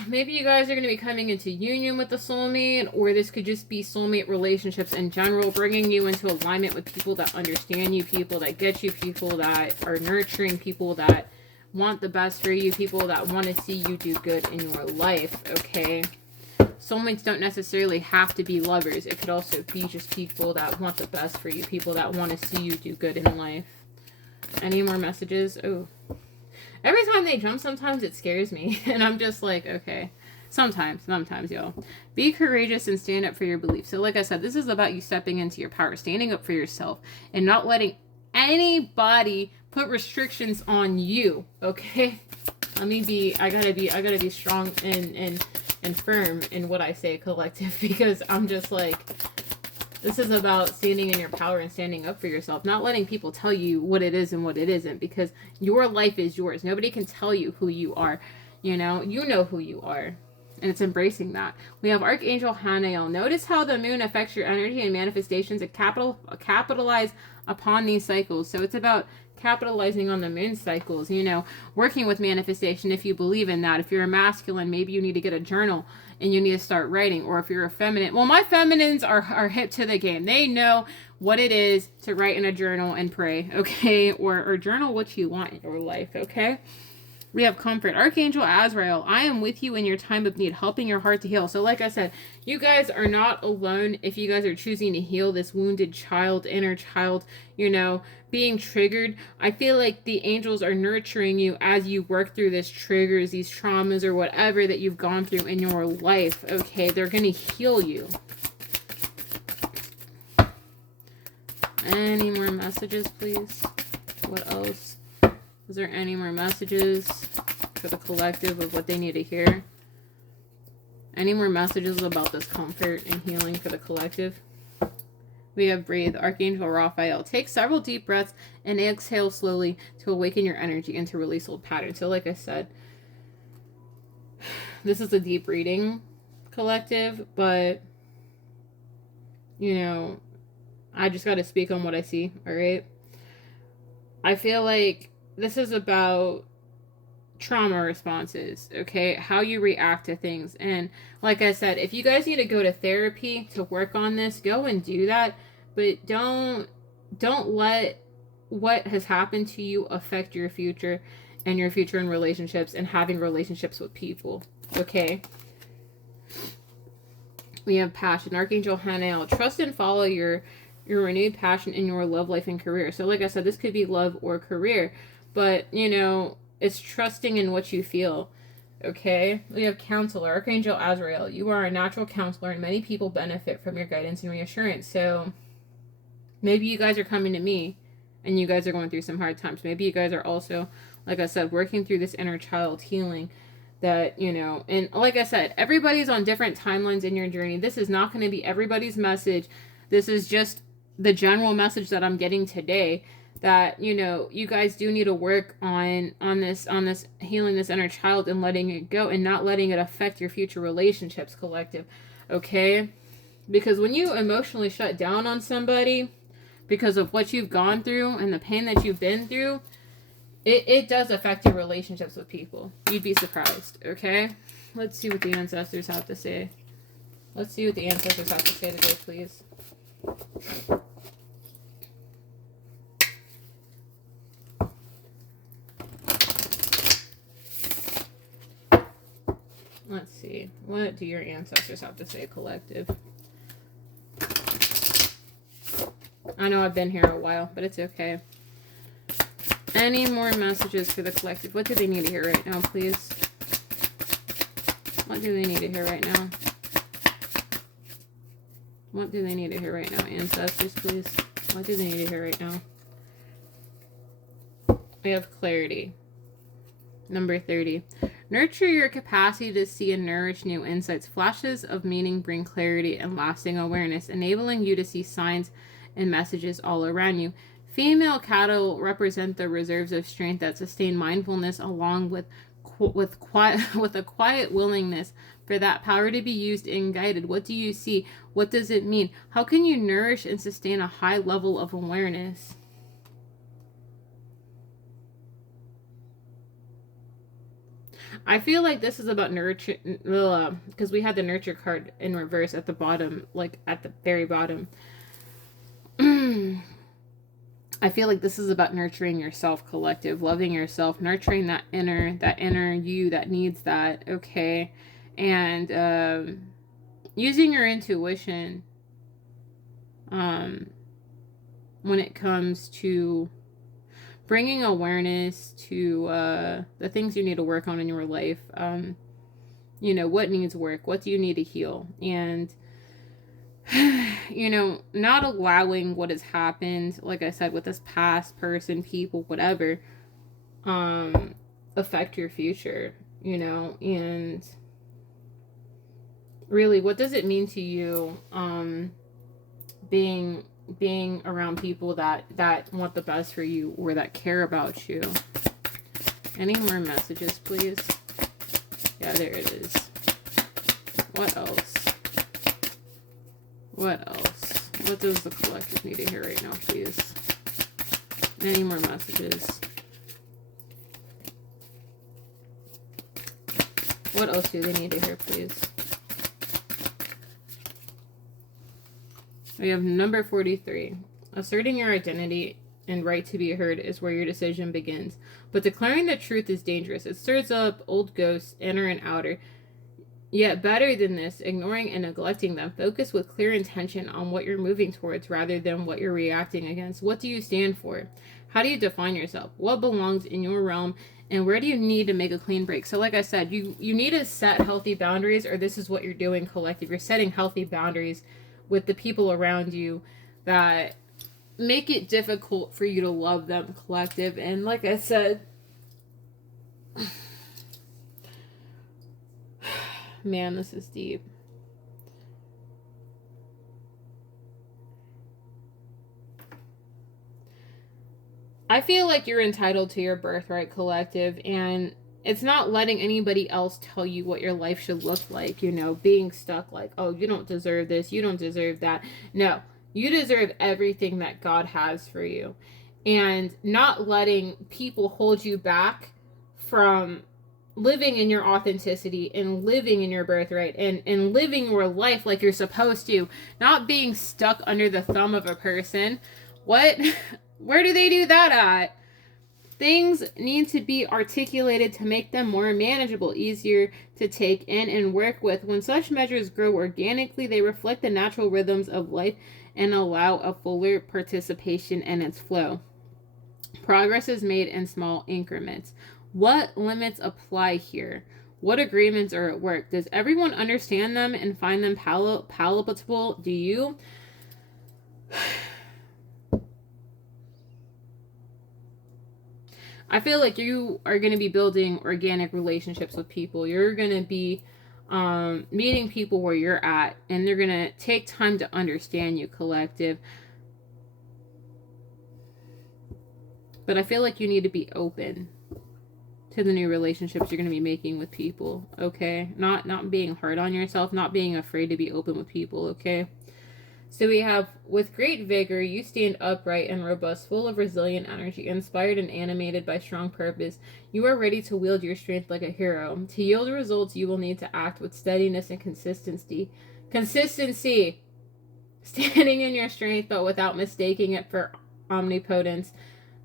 maybe you guys are going to be coming into union with the soulmate, or this could just be soulmate relationships in general, bringing you into alignment with people that understand you, people that get you, people that are nurturing, people that want the best for you, people that want to see you do good in your life, okay? Soulmates don't necessarily have to be lovers. It could also be just people that want the best for you, people that want to see you do good in life. Any more messages? Oh. Every time they jump, sometimes it scares me. And I'm just like, okay. Sometimes, y'all. Be courageous and stand up for your beliefs. So like I said, this is about you stepping into your power, standing up for yourself, and not letting anybody put restrictions on you, okay? I gotta be strong and firm in what I say, collective, because I'm just like, this is about standing in your power and standing up for yourself, not letting people tell you what it is and what it isn't, because your life is yours. Nobody can tell you who you are. You know who you are. And it's embracing that. We have Archangel Hanael. Notice how the moon affects your energy and manifestations and capitalize upon these cycles. So it's about capitalizing on the moon cycles, you know, working with manifestation if you believe in that. If you're a masculine, maybe you need to get a journal and you need to start writing. Or if you're a feminine, well, my feminines are hip to the game. They know what it is to write in a journal and pray, okay? Or journal what you want in your life, okay? We have comfort. Archangel Azrael, I am with you in your time of need, helping your heart to heal. So like I said, you guys are not alone if you guys are choosing to heal this wounded child, inner child, you know, being triggered. I feel like the angels are nurturing you as you work through these triggers, these traumas, or whatever that you've gone through in your life, okay? They're going to heal you. Any more messages, please? What else? Is there any more messages for the collective of what they need to hear? Any more messages about this comfort and healing for the collective? We have breathe. Archangel Raphael. Take several deep breaths and exhale slowly to awaken your energy and to release old patterns. So like I said, this is a deep reading, collective, but, you know, I just got to speak on what I see, all right? I feel like this is about trauma responses, okay? How you react to things. And like I said, if you guys need to go to therapy to work on this, go and do that. But don't let what has happened to you affect your future and your future in relationships and having relationships with people, okay? We have passion. Archangel Hanael. Trust and follow your renewed passion in your love life and career. So like I said, this could be love or career. But, you know, it's trusting in what you feel, okay? We have counselor, Archangel Azrael. You are a natural counselor, and many people benefit from your guidance and reassurance. So maybe you guys are coming to me, and you guys are going through some hard times. Maybe you guys are also, like I said, working through this inner child healing that, you know, and like I said, everybody's on different timelines in your journey. This is not going to be everybody's message. This is just the general message that I'm getting today. That, you know, you guys do need to work on this healing this inner child and letting it go and not letting it affect your future relationships, collective, okay? Because when you emotionally shut down on somebody because of what you've gone through and the pain that you've been through, it does affect your relationships with people. You'd be surprised, okay? Let's see what the ancestors have to say. Let's see what the ancestors have to say today, please. Let's see. What do your ancestors have to say, collective? I know I've been here a while, but it's okay. Any more messages for the collective? What do they need to hear right now, please? What do they need to hear right now? What do they need to hear right now, ancestors, please? What do they need to hear right now? We have clarity. Number 30. Nurture your capacity to see and nourish new insights. Flashes of meaning bring clarity and lasting awareness, enabling you to see signs and messages all around you. Female cattle represent the reserves of strength that sustain mindfulness, along with a quiet willingness for that power to be used and guided. What do you see? What does it mean? How can you nourish and sustain a high level of awareness? I feel like this is about nurture, because we had the nurture card in reverse at the bottom, like at the very bottom. I feel like this is about nurturing yourself, collective, loving yourself, nurturing that inner you that needs that, okay? And using your intuition when it comes to bringing awareness to the things you need to work on in your life. You know, what needs work? What do you need to heal? And you know, not allowing what has happened, like I said, with this past person, people, whatever, affect your future, you know. And really, what does it mean to you being around people that want the best for you or that care about you? Any more messages, please? Yeah, there it is. What else? What else? What does the collective need to hear right now, please? Any more messages? What else do they need to hear, please? We have number 43. Asserting your identity and right to be heard is where your decision begins. But declaring the truth is dangerous. It stirs up old ghosts, inner and outer. Yet better than this, ignoring and neglecting them, focus with clear intention on what you're moving towards rather than what you're reacting against. What do you stand for? How do you define yourself? What belongs in your realm? And where do you need to make a clean break? So like I said, you need to set healthy boundaries, or this is what you're doing, collective. You're setting healthy boundaries with the people around you that make it difficult for you to love them, collective. And like I said, man, this is deep. I feel like you're entitled to your birthright, collective, and it's not letting anybody else tell you what your life should look like, you know, being stuck like, oh, you don't deserve this, you don't deserve that. No, you deserve everything that God has for you. And not letting people hold you back from living in your authenticity and living in your birthright and living your life like you're supposed to. Not being stuck under the thumb of a person. What? Where do they do that at? Things need to be articulated to make them more manageable, easier to take in and work with. When such measures grow organically, they reflect the natural rhythms of life and allow a fuller participation in its flow. Progress is made in small increments. What limits apply here? What agreements are at work? Does everyone understand them and find them palatable? Do you? I feel like you are going to be building organic relationships with people. You're going to be meeting people where you're at, and they're going to take time to understand you, collective. But I feel like you need to be open to the new relationships you're going to be making with people, okay? Not being hard on yourself, not being afraid to be open with people, okay? So we have, with great vigor, you stand upright and robust, full of resilient energy, inspired and animated by strong purpose. You are ready to wield your strength like a hero. To yield results, you will need to act with steadiness and consistency. Consistency! Standing in your strength, but without mistaking it for omnipotence.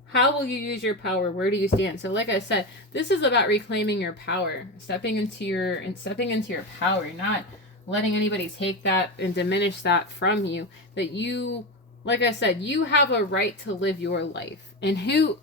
How will you use your power? Where do you stand? So like I said, this is about reclaiming your power, stepping into your power, not letting anybody take that and diminish that from you. That you, like I said, you have a right to live your life. And who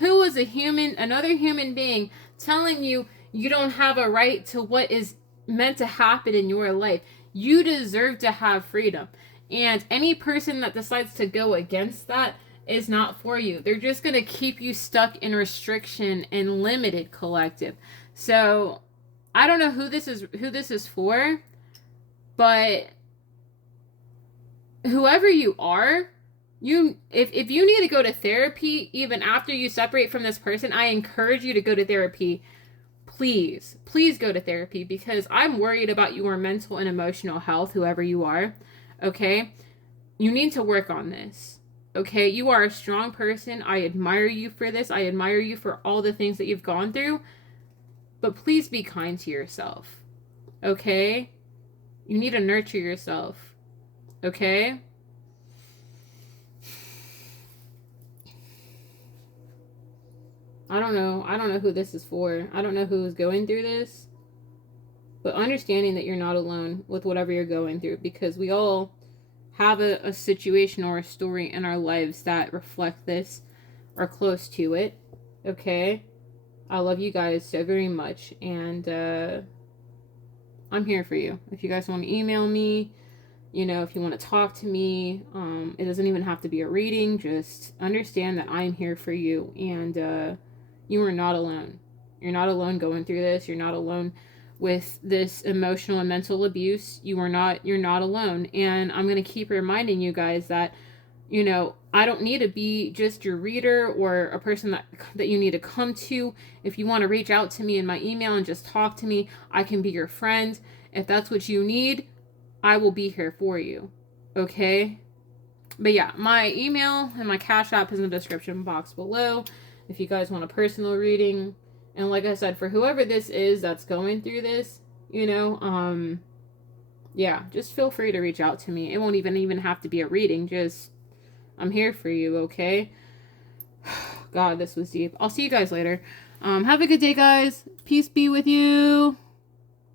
is another human being telling you you don't have a right to what is meant to happen in your life? You deserve to have freedom. And any person that decides to go against that is not for you. They're just going to keep you stuck in restriction and limited, collective. So I don't know who this is for, but whoever you are, if you need to go to therapy even after you separate from this person, I encourage you to go to therapy. Please go to therapy, because I'm worried about your mental and emotional health, whoever you are. Okay? You need to work on this. Okay? You are a strong person. I admire you for this. I admire you for all the things that you've gone through. But please be kind to yourself. Okay? You need to nurture yourself. Okay? I don't know. I don't know who this is for. I don't know who's going through this. But understanding that you're not alone with whatever you're going through, because we all have a situation or a story in our lives that reflect this or close to it. Okay? I love you guys so very much. And I'm here for you. If you guys want to email me, you know, if you want to talk to me, it doesn't even have to be a reading. Just understand that I'm here for you. And you are not alone. You're not alone going through this. You're not alone with this emotional and mental abuse. You're not alone. And I'm going to keep reminding you guys that, you know, I don't need to be just your reader or a person that you need to come to. If you want to reach out to me in my email and just talk to me, I can be your friend. If that's what you need, I will be here for you. Okay? But yeah, my email and my Cash App is in the description box below if you guys want a personal reading. And like I said, for whoever this is that's going through this, you know, yeah, just feel free to reach out to me. It won't even have to be a reading. Just, I'm here for you, okay? God, this was deep. I'll see you guys later. Have a good day, guys. Peace be with you.